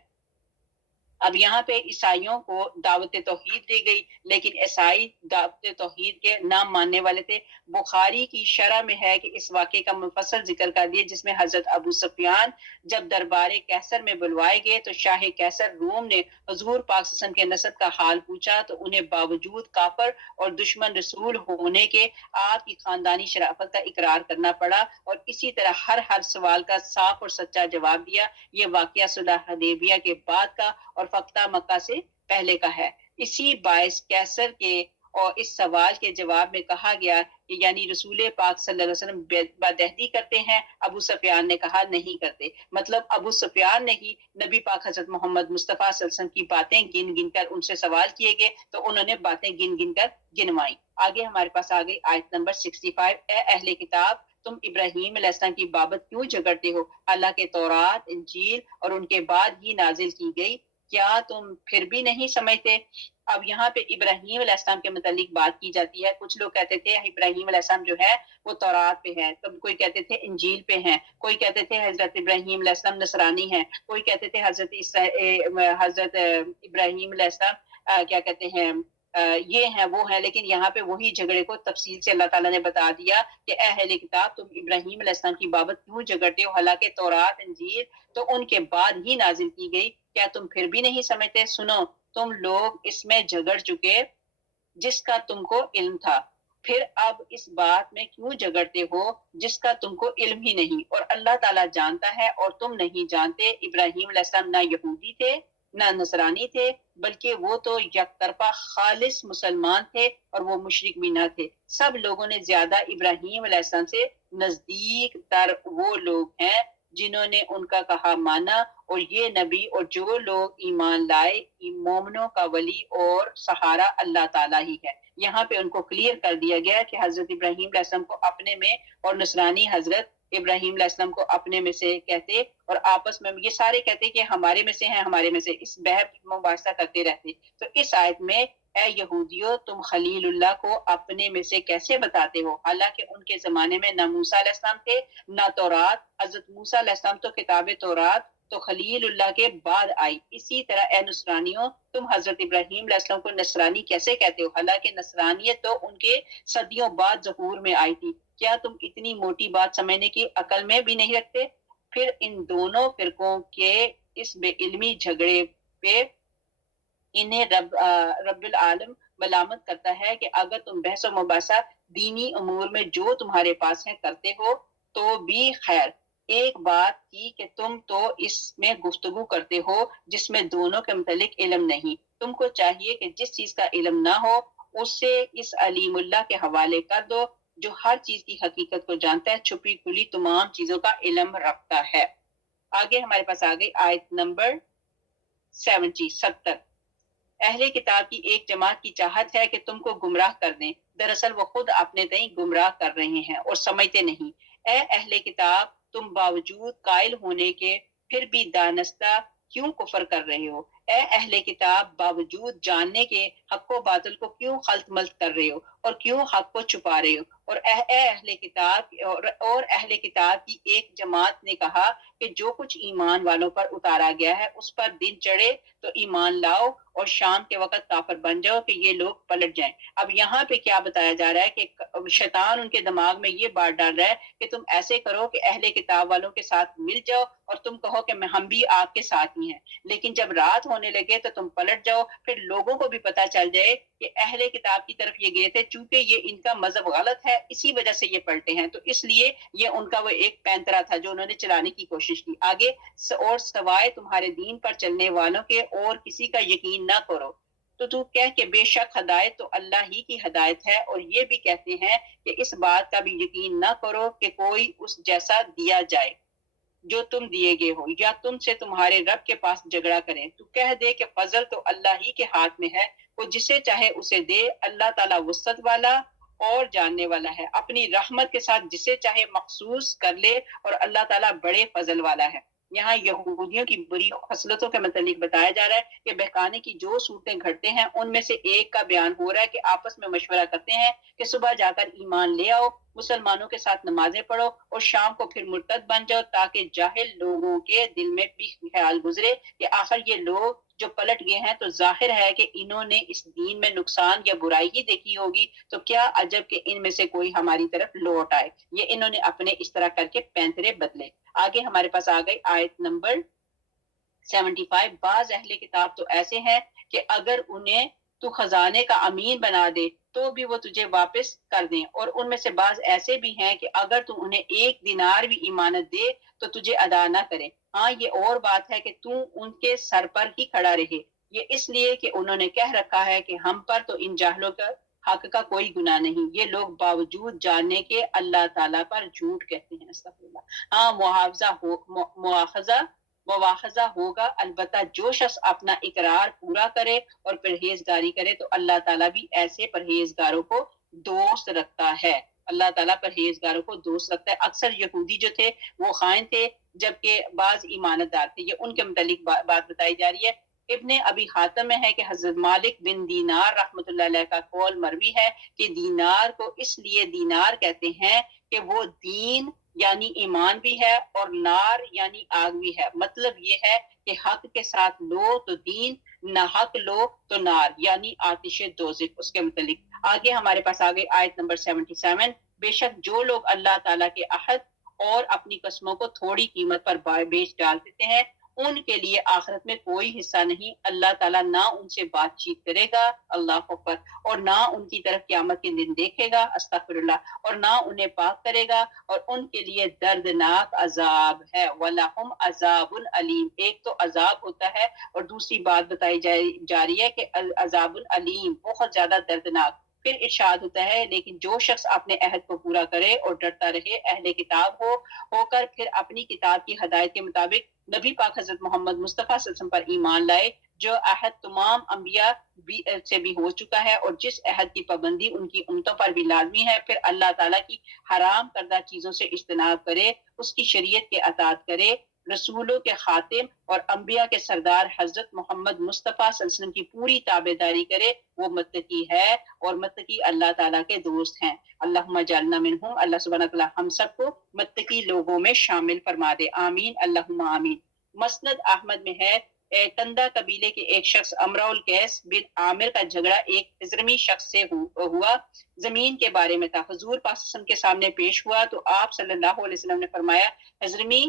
اب یہاں پہ عیسائیوں کو دعوت توحید دی گئی، لیکن عیسائی دعوت توحید کے نام ماننے والے تھے۔ بخاری کی شرح میں ہے کہ اس واقعے کا مفصل ذکر کر دیا، جس میں حضرت ابو سفیان جب دربار کیسر میں بلوائے گئے تو شاہ کیسر روم نے حضور پاک صلی اللہ علیہ وسلم کے نسب کا حال پوچھا، تو انہیں باوجود کافر اور دشمن رسول ہونے کے آپ کی خاندانی شرافت کا اقرار کرنا پڑا، اور اسی طرح ہر سوال کا صاف اور سچا جواب دیا۔ یہ واقعہ صلح حدیبیہ کے بعد کا اور فتح مکہ سے پہلے کا ہے۔ اسی باعث کیسر کے اور اس سوال کے جواب میں کہا گیا کہ یعنی رسول پاک صلی اللہ علیہ وسلم بدہدی کرتے ہیں؟ ابو سفیان نے کہا نہیں کرتے۔ مطلب ابو سفیان نے ہی نبی پاک حضرت محمد مصطفیٰ صلی اللہ علیہ وسلم کی باتیں گن گن کر ان سے سوال کیے گئے، تو انہوں نے باتیں گن گن کر گنوائی۔ آگے ہمارے پاس آ گئی آیت نمبر 65۔ اے اہل کتاب، تم ابراہیم علیہ السلام کی بابت کیوں جھگڑتے ہو؟ اللہ کے تورات، انجیل اور ان کے بعد ہی نازل کی گئی، کیا تم پھر بھی نہیں سمجھتے؟ اب یہاں پہ ابراہیم علیہ السلام کے متعلق بات کی جاتی ہے۔ کچھ لوگ کہتے تھے ابراہیم علیہ السلام جو ہے وہ تورات پہ ہے، کوئی کہتے تھے انجیل پہ ہیں، کوئی کہتے تھے حضرت ابراہیم علیہ السلام نصرانی ہیں، کوئی کہتے تھے حضرت ابراہیم علیہ السلام کیا کہتے ہیں یہ ہیں وہ ہیں۔ لیکن یہاں پہ وہی جھگڑے کو تفصیل سے اللہ تعالیٰ نے بتا دیا کہ اے اہل کتاب، تم ابراہیم علیہ السلام کی بابت کیوں جھگڑتے ہو؟ حالانکہ تورات، انجیل تو ان کے بعد ہی نازل کی گئی، کیا تم پھر بھی نہیں سمجھتے؟ سنو، تم لوگ اس میں جھگڑ چکے جس کا تم کو علم تھا، پھر اب اس بات میں کیوں جھگڑتے ہو جس کا تم کو علم ہی نہیں، اور اللہ تعالیٰ جانتا ہے اور تم نہیں جانتے۔ ابراہیم علیہ السلام نہ یہودی تھے نہ نصرانی تھے، بلکہ وہ تو یک طرفہ خالص مسلمان تھے، اور وہ مشرک بھی نہ تھے۔ سب لوگوں نے زیادہ ابراہیم علیہ السلام سے نزدیک تر وہ لوگ ہیں جنہوں نے ان کا کہا مانا، اور یہ نبی اور جو لوگ ایمان لائے، مومنوں کا ولی اور سہارا اللہ تعالیٰ ہی ہے۔ یہاں پہ ان کو کلیئر کر دیا گیا کہ حضرت ابراہیم علیہ السلام کو اپنے میں اور نصرانی حضرت ابراہیم علیہ السلام کو اپنے میں سے کہتے، اور آپس میں یہ سارے کہتے کہ ہمارے میں سے ہیں، ہمارے میں سے، اس بحث مباحثہ کرتے رہتے۔ تو اس آیت میں اے یہودیو، تم خلیل اللہ کو اپنے میں سے کیسے بتاتے ہو؟ حالانکہ ان کے زمانے میں نہ موسیٰ علیہ السلام تھے نہ تورات۔ حضرت موسیٰ علیہ السلام تو کتاب تورات تو خلیل اللہ کے بعد آئی۔ اسی طرح اے نصرانیوں، تم حضرت ابراہیم علیہ السلام کو نصرانی کیسے کہتے ہو؟ حالانکہ نصرانیت تو ان کے صدیوں بعد ظہور میں آئی تھی۔ کیا تم اتنی موٹی بات سمجھنے کی عقل میں بھی نہیں رکھتے؟ پھر ان دونوں فرقوں کے اس بے علمی جھگڑے پہ انہیں رب العالم ملامت کرتا ہے کہ اگر تم بحث و مباحثہ دینی امور میں جو تمہارے پاس ہے کرتے ہو تو بھی خیر، ایک بات کی کہ تم تو اس میں گفتگو کرتے ہو جس میں دونوں کے متعلق علم نہیں۔ تم کو چاہیے کہ جس چیز کا علم نہ ہو اسے اس علیم اللہ کے حوالے کر دو جو ہر چیز کی حقیقت کو جانتا ہے، چھپی کھلی تمام چیزوں کا علم رکھتا ہے۔ آگے ہمارے پاس آ گئی آیت نمبر 70۔ اہل کتاب کی ایک جماعت کی چاہت ہے کہ تم کو گمراہ کر دیں، دراصل وہ خود اپنے تئیں گمراہ کر رہے ہیں اور سمجھتے نہیں۔ اے اہل کتاب، تم باوجود قائل ہونے کے پھر بھی دانستہ کیوں کفر کر رہے ہو؟ اے اہل کتاب، باوجود جاننے کے حق و باطل کو کیوں خلط ملط کر رہے ہو اور کیوں حق کو چھپا رہے ہو؟ اور اے اہل کتاب اور اہل کتاب کی ایک جماعت نے کہا کہ جو کچھ ایمان والوں پر اتارا گیا ہے اس پر دن چڑھے تو ایمان لاؤ، اور شام کے وقت کافر بن جاؤ کہ یہ لوگ پلٹ جائیں۔ اب یہاں پہ کیا بتایا جا رہا ہے کہ شیطان ان کے دماغ میں یہ بات ڈال رہا ہے کہ تم ایسے کرو کہ اہل کتاب والوں کے ساتھ مل جاؤ اور تم کہو کہ ہم بھی آپ کے ساتھ ہی ہیں، لیکن جب رات ہونے لگے تو تم پلٹ جاؤ، پھر لوگوں کو بھی پتہ چل جائے کہ اہل کتاب کی طرف یہ گئے تھے، چونکہ یہ ان کا مذہب غلط ہے اسی وجہ سے یہ پلٹے ہیں، تو اس لیے یہ ان کا وہ ایک پینترا تھا جو انہوں نے چلانے کی کوشش کی۔ آگے اور سوائے تمہارے دین پر چلنے والوں کے اور کسی کا یقین نہ کرو، تو کہہ کہ بے شک ہدایت تو اللہ ہی کی ہدایت ہے، اور یہ بھی کہتے ہیں کہ اس بات کا بھی یقین نہ کرو کہ کوئی اس جیسا دیا جائے جو تم دیے گئے ہو، یا تم سے تمہارے رب کے پاس جھگڑا کریں، تو کہہ دے کہ فضل تو اللہ ہی کے ہاتھ میں ہے، وہ جسے چاہے اسے دے، اللہ تعالیٰ وسعت والا اور جاننے والا ہے، اپنی رحمت کے ساتھ جسے چاہے مخصوص کر لے، اور اللہ تعالیٰ بڑے فضل والا ہے۔ یہاں یہودیوں کی بری خصلتوں کے متعلق بتایا جا رہا ہے کہ بہکانے کی جو صورتیں گھٹتے ہیں ان میں سے ایک کا بیان ہو رہا ہے کہ آپس میں مشورہ کرتے ہیں کہ صبح جا کر ایمان لے آؤ، مسلمانوں کے ساتھ نمازیں پڑھو، اور شام کو پھر مرتد بن جاؤ، تاکہ جاہل لوگوں کے دل میں بھی خیال گزرے کہ آخر یہ لوگ جو پلٹ گئے ہیں تو ظاہر ہے کہ انہوں نے اس دین میں نقصان یا برائی ہی دیکھی ہوگی، تو کیا عجب کہ ان میں سے کوئی ہماری طرف لوٹ آئے۔ یہ انہوں نے اپنے اس طرح کر کے پینترے بدلے۔ آگے ہمارے پاس آ گئی آیت نمبر 75۔ بعض اہل کتاب تو ایسے ہیں کہ اگر انہیں تو خزانے کا امین بنا دے تو بھی وہ تجھے واپس کر دیں، اور ان میں سے بعض ایسے بھی ہیں کہ اگر تو انہیں 1 دینار بھی امانت دے تو تجھے ادا نہ کرے۔ ہاں یہ اور بات ہے کہ تو ان کے سر پر ہی کھڑا رہے، یہ اس لیے کہ انہوں نے کہہ رکھا ہے کہ ہم پر تو ان جاہلوں کا حق کا کوئی گناہ نہیں۔ یہ لوگ باوجود جاننے کے اللہ تعالیٰ پر جھوٹ کہتے ہیں۔ استغفر اللہ۔ ہاں مواخذہ ہوگا، البتہ جو شخص اپنا اقرار پورا کرے اور پرہیزگاری کرے تو اللہ تعالیٰ بھی ایسے پرہیزگاروں کو دوست رکھتا ہے۔ اللہ تعالیٰ پرہیزگاروں کو دوست رکھتا ہے۔ اکثر یہودی جو تھے وہ خائن تھے، جبکہ بعض ایمانت دار تھے۔ یہ ان کے متعلق بات بتائی جا رہی ہے۔ ابن ابی حاتم میں ہے کہ حضرت مالک بن دینار رحمۃ اللہ علیہ کا قول مروی ہے کہ دینار کو اس لیے دینار کہتے ہیں کہ وہ دین یعنی ایمان بھی ہے اور نار یعنی آگ بھی ہے۔ مطلب یہ ہے کہ حق کے ساتھ لو تو دین، نہ حق لو تو نار یعنی آتش دوزخ۔ اس کے متعلق آگے ہمارے پاس آگے آیت نمبر 77۔ بے شک جو لوگ اللہ تعالیٰ کے عہد اور اپنی قسموں کو تھوڑی قیمت پر بیچ ڈال دیتے ہیں ان کے لیے آخرت میں کوئی حصہ نہیں۔ اللہ تعالیٰ نہ ان سے بات چیت کرے گا، اللہ اکبر، اور نہ ان کی طرف قیامت کے دن دیکھے گا، استغفر اللہ، اور نہ انہیں پاک کرے گا، اور ان کے لیے دردناک عذاب ہے۔ وَلَهُمْ عَذَابٌ علیم۔ ایک تو عذاب ہوتا ہے اور دوسری بات بتائی جا رہی ہے کہ عذاب العلیم، بہت زیادہ دردناک۔ پھر ارشاد ہوتا ہے لیکن جو شخص اپنے عہد کو پورا کرے اور ڈرتا رہے، اہل کتاب ہو کر پھر اپنی کتاب کی ہدایت کے مطابق نبی پاک حضرت محمد مصطفیٰ صلی اللہ علیہ وسلم پر ایمان لائے، جو عہد تمام انبیاء سے بھی ہو چکا ہے اور جس عہد کی پابندی ان کی امتوں پر بھی لازمی ہے، پھر اللہ تعالیٰ کی حرام کردہ چیزوں سے اجتناب کرے، اس کی شریعت کے اطاعت کرے، رسولوں کے خاتم اور انبیاء کے سردار حضرت محمد مصطفیٰ صلی اللہ علیہ وسلم کی پوری تابعداری کرے، وہ متقی ہے اور متقی اللہ تعالیٰ کے دوست ہیں۔ اللہم اجعلنا منہم۔ اللہ سبحانہ تعالیٰ ہم سب کو متقی لوگوں میں شامل فرما دے، آمین اللہم آمین۔ مسند احمد میں ہے کندہ قبیلے کے ایک شخص امرؤ القیس بن عامر کا جھگڑا ایک حضرمی شخص سے ہوا، زمین کے بارے میں تھا۔ حضور پاک صلی اللہ علیہ وسلم کے سامنے پیش ہوا تو آپ صلی اللہ علیہ وسلم نے فرمایا حضرمی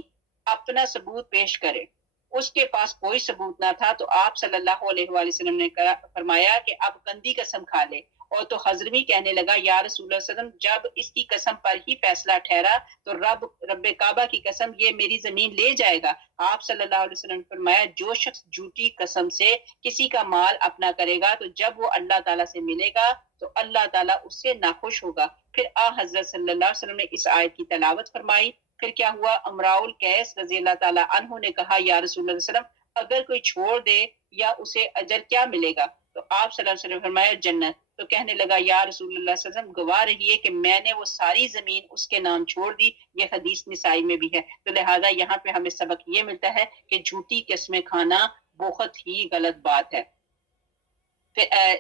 اپنا ثبوت پیش کرے۔ اس کے پاس کوئی ثبوت نہ تھا تو آپ صلی اللہ علیہ وآلہ وسلم نے فرمایا کہ اب کندھی قسم کھا لے، اور تو حضرمی کہنے لگا یا رسول اللہ صلی اللہ علیہ وسلم جب اس کی قسم پر ہی فیصلہ ٹھہرا تو رب کعبہ کی قسم یہ میری زمین لے جائے گا۔ آپ صلی اللہ علیہ وسلم نے فرمایا جو شخص جھوٹی قسم سے کسی کا مال اپنا کرے گا تو جب وہ اللہ تعالیٰ سے ملے گا تو اللہ تعالیٰ اس سے ناخوش ہوگا۔ پھر حضرت صلی اللہ علیہ وسلم نے اس آیت کی تلاوت فرمائی۔ پھر کیا ہوا، امراء القیس رضی اللہ تعالیٰ عنہ نے کہا یا رسول اللہ صلی اللہ علیہ وسلم اگر کوئی چھوڑ دے یا اسے اجر کیا ملے گا؟ تو آپ صلی اللہ علیہ وسلم نے فرمایا جنت۔ تو کہنے لگا یا رسول اللہ صلی اللہ علیہ وسلم گواہ رہیے کہ میں نے وہ ساری زمین اس کے نام چھوڑ دی۔ یہ حدیث نسائی میں بھی ہے۔ تو لہٰذا یہاں پہ ہمیں سبق یہ ملتا ہے کہ جھوٹی قسمیں کھانا بہت ہی غلط بات ہے۔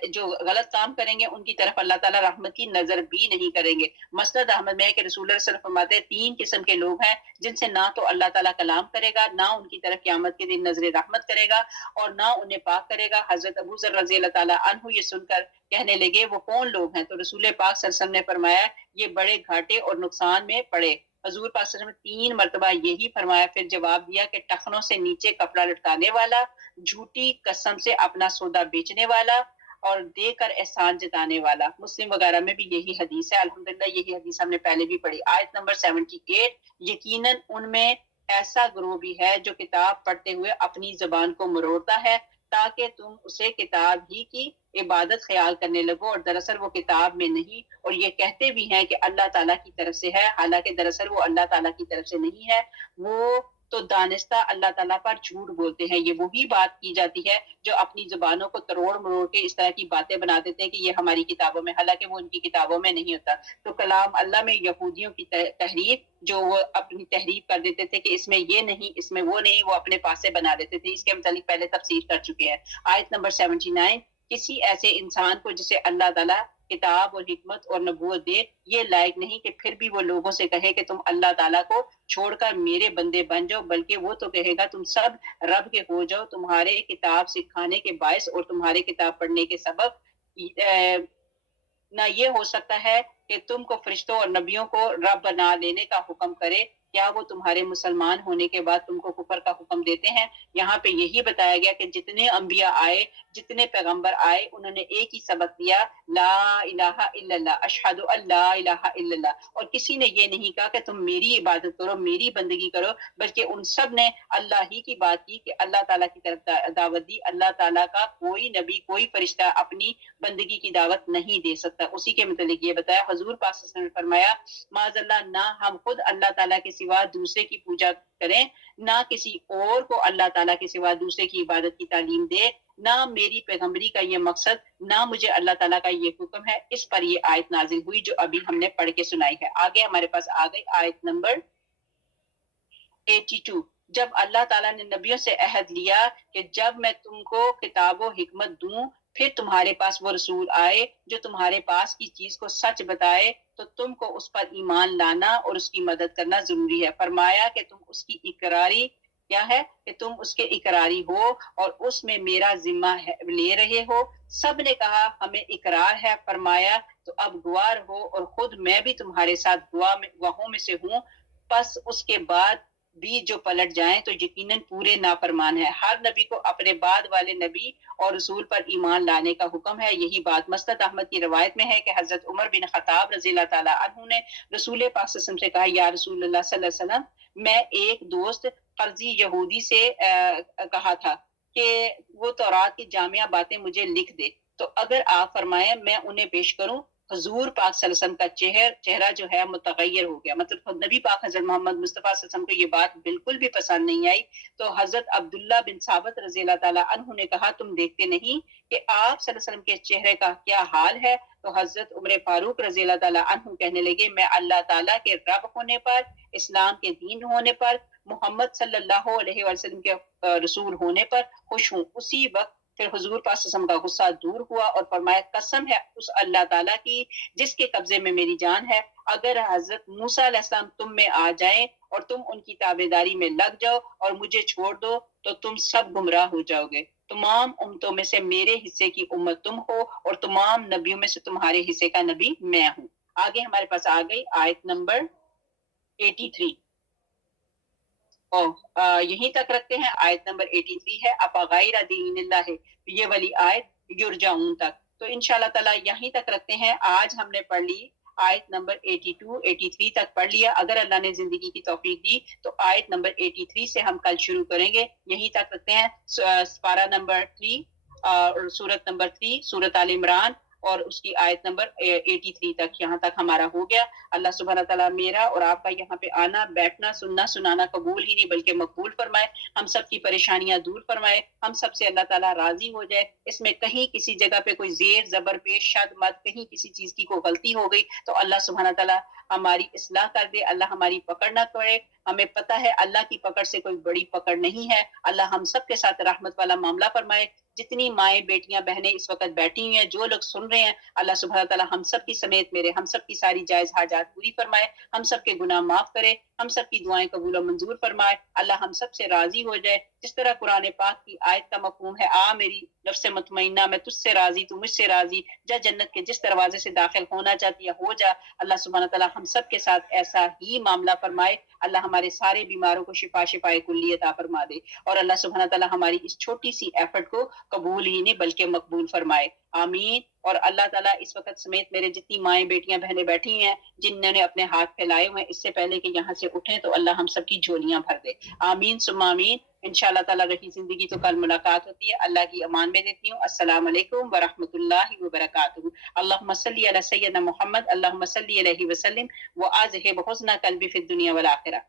جو غلط کام کریں گے ان کی طرف اللہ تعالیٰ رحمت کی نظر بھی نہیں کریں گے۔ مسند احمد میں ہے کہ رسول اللہ صلی اللہ علیہ وسلم فرماتے ہیں 3 قسم کے لوگ ہیں جن سے نہ تو اللہ تعالیٰ کلام کرے گا، نہ ان کی طرف قیامت کے دن نظر رحمت کرے گا، اور نہ انہیں پاک کرے گا۔ حضرت ابو ذر رضی اللہ تعالیٰ عنہ یہ سن کر کہنے لگے وہ کون لوگ ہیں؟ تو رسول پاک صلی اللہ علیہ وسلم نے فرمایا یہ بڑے گھاٹے اور نقصان میں پڑے۔ حضور پاک صلی اللہ علیہ وسلم نے 3 مرتبہ یہی فرمایا، پھر جواب دیا کہ ٹخنوں سے نیچے کپڑا لٹکانے والا، جھوٹی قسم سے اپنا سودا بیچنے والا، اور دے کر احسان جتانے والا۔ مسلم وغیرہ میں بھی یہی حدیث ہے۔ الحمدللہ یہی حدیث ہم نے پہلے بھی پڑھی۔ آیت نمبر 78، یقیناً ان میں ایسا گروہ بھی ہے جو کتاب پڑھتے ہوئے اپنی زبان کو مروڑتا ہے تاکہ تم اسے کتاب ہی کی عبادت خیال کرنے لگو، اور دراصل وہ کتاب میں نہیں، اور یہ کہتے بھی ہیں کہ اللہ تعالیٰ کی طرف سے ہے، حالانکہ دراصل وہ اللہ تعالیٰ کی طرف سے نہیں ہے، وہ تو دانستہ اللہ تعالیٰ پر جھوٹ بولتے ہیں۔ یہ وہی بات کی جاتی ہے جو اپنی زبانوں کو تروڑ مروڑ کے اس طرح کی باتیں بنا دیتے ہیں کہ یہ ہماری کتابوں میں، حالانکہ وہ ان کی کتابوں میں نہیں ہوتا۔ تو کلام اللہ میں یہودیوں کی تحریف جو وہ اپنی تحریف کر دیتے تھے کہ اس میں یہ نہیں، اس میں وہ نہیں، وہ اپنے پاس سے بنا دیتے تھے، اس کے متعلق پہلے تفسیر کر چکے ہیں۔ آیت نمبر 79، کسی ایسے انسان کو جسے اللہ تعالیٰ کتاب اور حکمت اور نبوت دے، یہ لائق نہیں کہ پھر بھی وہ لوگوں سے کہے کہ تم اللہ تعالیٰ کو چھوڑ کر میرے بندے بن جاؤ، بلکہ وہ تو کہے گا تم سب رب کے ہو جاؤ، تمہارے کتاب سکھانے کے باعث اور تمہارے کتاب پڑھنے کے سبب نہ یہ ہو سکتا ہے کہ تم کو فرشتوں اور نبیوں کو رب بنا لینے کا حکم کرے، کیا وہ تمہارے مسلمان ہونے کے بعد تم کو کفر کا حکم دیتے ہیں؟ یہاں پہ یہی بتایا گیا کہ جتنے انبیاء آئے، جتنے پیغمبر آئے، انہوں نے ایک ہی سبق دیا، لا الہ الا اللہ، اشہد ان لا الہ الا اللہ، اور کسی نے یہ نہیں کہا کہ تم میری عبادت کرو، میری بندگی کرو، بلکہ ان سب نے اللہ ہی کی بات کی کہ اللہ تعالیٰ کی طرف دعوت دی۔ اللہ تعالیٰ کا کوئی نبی، کوئی فرشتہ اپنی بندگی کی دعوت نہیں دے سکتا۔ اسی کے متعلق یہ بتایا، حضور پاک صلی اللہ علیہ وسلم نے فرمایا معاذ اللہ، نہ ہم خود اللہ تعالیٰ کے سوا دوسرے کی پوجا کریں، نہ کسی اور کو اللہ تعالیٰ کے سوا دوسرے کی عبادت کی تعلیم دے، نہ میری پیغمبری کا یہ مقصد، نہ مجھے اللہ تعالیٰ کا یہ حکم ہے۔ اس پر یہ آیت نازل ہوئی جو ابھی ہم نے پڑھ کے سنائی ہے۔ آگے ہمارے پاس آ گئی آیت نمبر 82۔ جب اللہ تعالیٰ نے نبیوں سے عہد لیا کہ جب میں تم کو کتاب و حکمت دوں، پھر تمہارے پاس وہ رسول آئے جو تمہارے پاس کی چیز کو سچ بتائے، تو تم کو اس پر ایمان لانا اور اس کی مدد کرنا ضروری ہے۔ فرمایا کہ تم اس کی اقراری کیا ہے کہ تم اس کے اقراری ہو اور اس میں میرا ذمہ لے رہے ہو۔ سب نے کہا ہمیں اقرار ہے۔ فرمایا تو اب گواہ ہو، اور خود میں بھی تمہارے ساتھ گواہوں میں سے ہوں۔ پس اس کے بعد بھی جو پلٹ جائیں تو یقیناً پورے نافرمان ہے۔ ہر نبی کو اپنے بعد والے نبی اور رسول پر ایمان لانے کا حکم ہے۔ یہی بات مسند احمد کی روایت میں ہے کہ حضرت عمر بن خطاب رضی اللہ تعالیٰ عنہ نے رسول پاک صلی اللہ علیہ وسلم سے کہا، یا رسول اللہ صلی اللہ علیہ وسلم، میں ایک دوست فرضی یہودی سے کہا تھا کہ وہ تورات کی جامعہ باتیں مجھے لکھ دے، تو اگر آپ فرمائیں میں انہیں پیش کروں۔ حضور پاک صلی اللہ علیہ وسلم کا چہرہ جو ہے متغیر ہو گیا، مطلب نبی پاک حضرت محمد مصطفیٰ صلی اللہ علیہ وسلم کو یہ بات بالکل بھی پسند نہیں آئی۔ تو حضرت عبداللہ بن ثابت رضی اللہ تعالیٰ عنہ نے کہا، تم دیکھتے نہیں کہ آپ صلی اللہ علیہ وسلم کے چہرے کا کیا حال ہے؟ تو حضرت عمر فاروق رضی اللہ تعالیٰ عنہ کہنے لگے، میں اللہ تعالیٰ کے رب ہونے پر، اسلام کے دین ہونے پر، محمد صلی اللہ علیہ وسلم کے رسول ہونے پر خوش ہوں۔ اسی وقت پھر حضور پاک صلی اللہ علیہ وسلم کا غصہ دور ہوا اور فرمایا، قسم ہے اس اللہ تعالیٰ کی جس کے قبضے میں میری جان ہے، اگر حضرت موسیٰ علیہ السلام تم میں آ جائیں اور تم ان کی تابعداری میں لگ جاؤ اور مجھے چھوڑ دو تو تم سب گمراہ ہو جاؤ گے۔ تمام امتوں میں سے میرے حصے کی امت تم ہو اور تمام نبیوں میں سے تمہارے حصے کا نبی میں ہوں۔ آگے ہمارے پاس آ گئی آیت نمبر 83۔ یہیں تک رکھتے ہیں، آیت نمبر 83 ہے، اپا غیر دین اللہ، یہ والی آیت یرجعون تک۔ تو انشاءاللہ تعالیٰ یہیں تک رکھتے ہیں۔ آج ہم نے پڑھ لی آیت نمبر 82، 83 تک پڑھ لیا۔ اگر اللہ نے زندگی کی توفیق دی تو آیت نمبر 83 سے ہم کل شروع کریں گے۔ یہیں تک رکھتے ہیں۔ سپارہ نمبر 3 اور سورت نمبر 3 سورت آل عمران اور اس کی آیت نمبر 83 تک، یہاں تک ہمارا ہو گیا۔ اللہ سبحانہ تعالیٰ میرا اور آپ کا یہاں پہ آنا، بیٹھنا، سننا، سنانا قبول ہی نہیں بلکہ مقبول فرمائے، ہم سب کی پریشانیاں دور فرمائے، ہم سب سے اللہ تعالیٰ راضی ہو جائے۔ اس میں کہیں کسی جگہ پہ کوئی زیر زبر پیش شد مت، کہیں کسی چیز کی کوئی غلطی ہو گئی تو اللہ سبحانہ تعالیٰ ہماری اصلاح کر دے، اللہ ہماری پکڑ نہ کرے۔ ہمیں پتہ ہے اللہ کی پکڑ سے کوئی بڑی پکڑ نہیں ہے۔ اللہ ہم سب کے ساتھ رحمت والا معاملہ فرمائے۔ جتنی مائیں، بیٹیاں، بہنیں اس وقت بیٹھی ہوئی ہیں، جو لوگ سن رہے ہیں، اللہ سبحانہ تعالیٰ ہم سب کی سمیت میرے ہم سب کی ساری جائز حاجات پوری فرمائے، ہم سب کے گناہ معاف کرے، ہم سب کی دعائیں قبول و منظور فرمائے، اللہ ہم سب سے راضی ہو جائے۔ جس طرح قرآن پاک کی آیت کا مفہوم ہے، آ میری نفس مطمئنہ، میں تجھ سے راضی، تو مجھ سے راضی، جا جنت کے جس دروازے سے داخل ہونا چاہتی ہے ہو جا۔ اللہ سبحانہ تعالیٰ ہم سب کے ساتھ ایسا ہی معاملہ فرمائے۔ اللہ ہمارے سارے بیماروں کو شفا کلی عطا فرما دے، اور اللہ سبحانہ تعالیٰ ہماری اس چھوٹی سی ایفرٹ کو قبول ہی نہیں بلکہ مقبول فرمائے، آمین۔ اور اللہ تعالیٰ اس وقت سمیت میرے جتنی مائیں، بیٹیاں، بہنیں بیٹھی ہیں جنہوں نے اپنے ہاتھ پھیلائے ہوئے ہیں، اس سے پہلے کہ یہاں سے اٹھیں تو اللہ ہم سب کی جھولیاں بھر دے، آمین ثم آمین۔ انشاءاللہ تعالیٰ رہی زندگی تو کل ملاقات ہوتی ہے۔ اللہ کی امان میں دیتی ہوں۔ السلام علیکم ورحمۃ اللہ وبرکاتہ۔ اللہم صلی علی سیدنا محمد، اللہم صلی علیہ وسلم، وآزہ بحسن قلبی فی الدنیا والآخرہ۔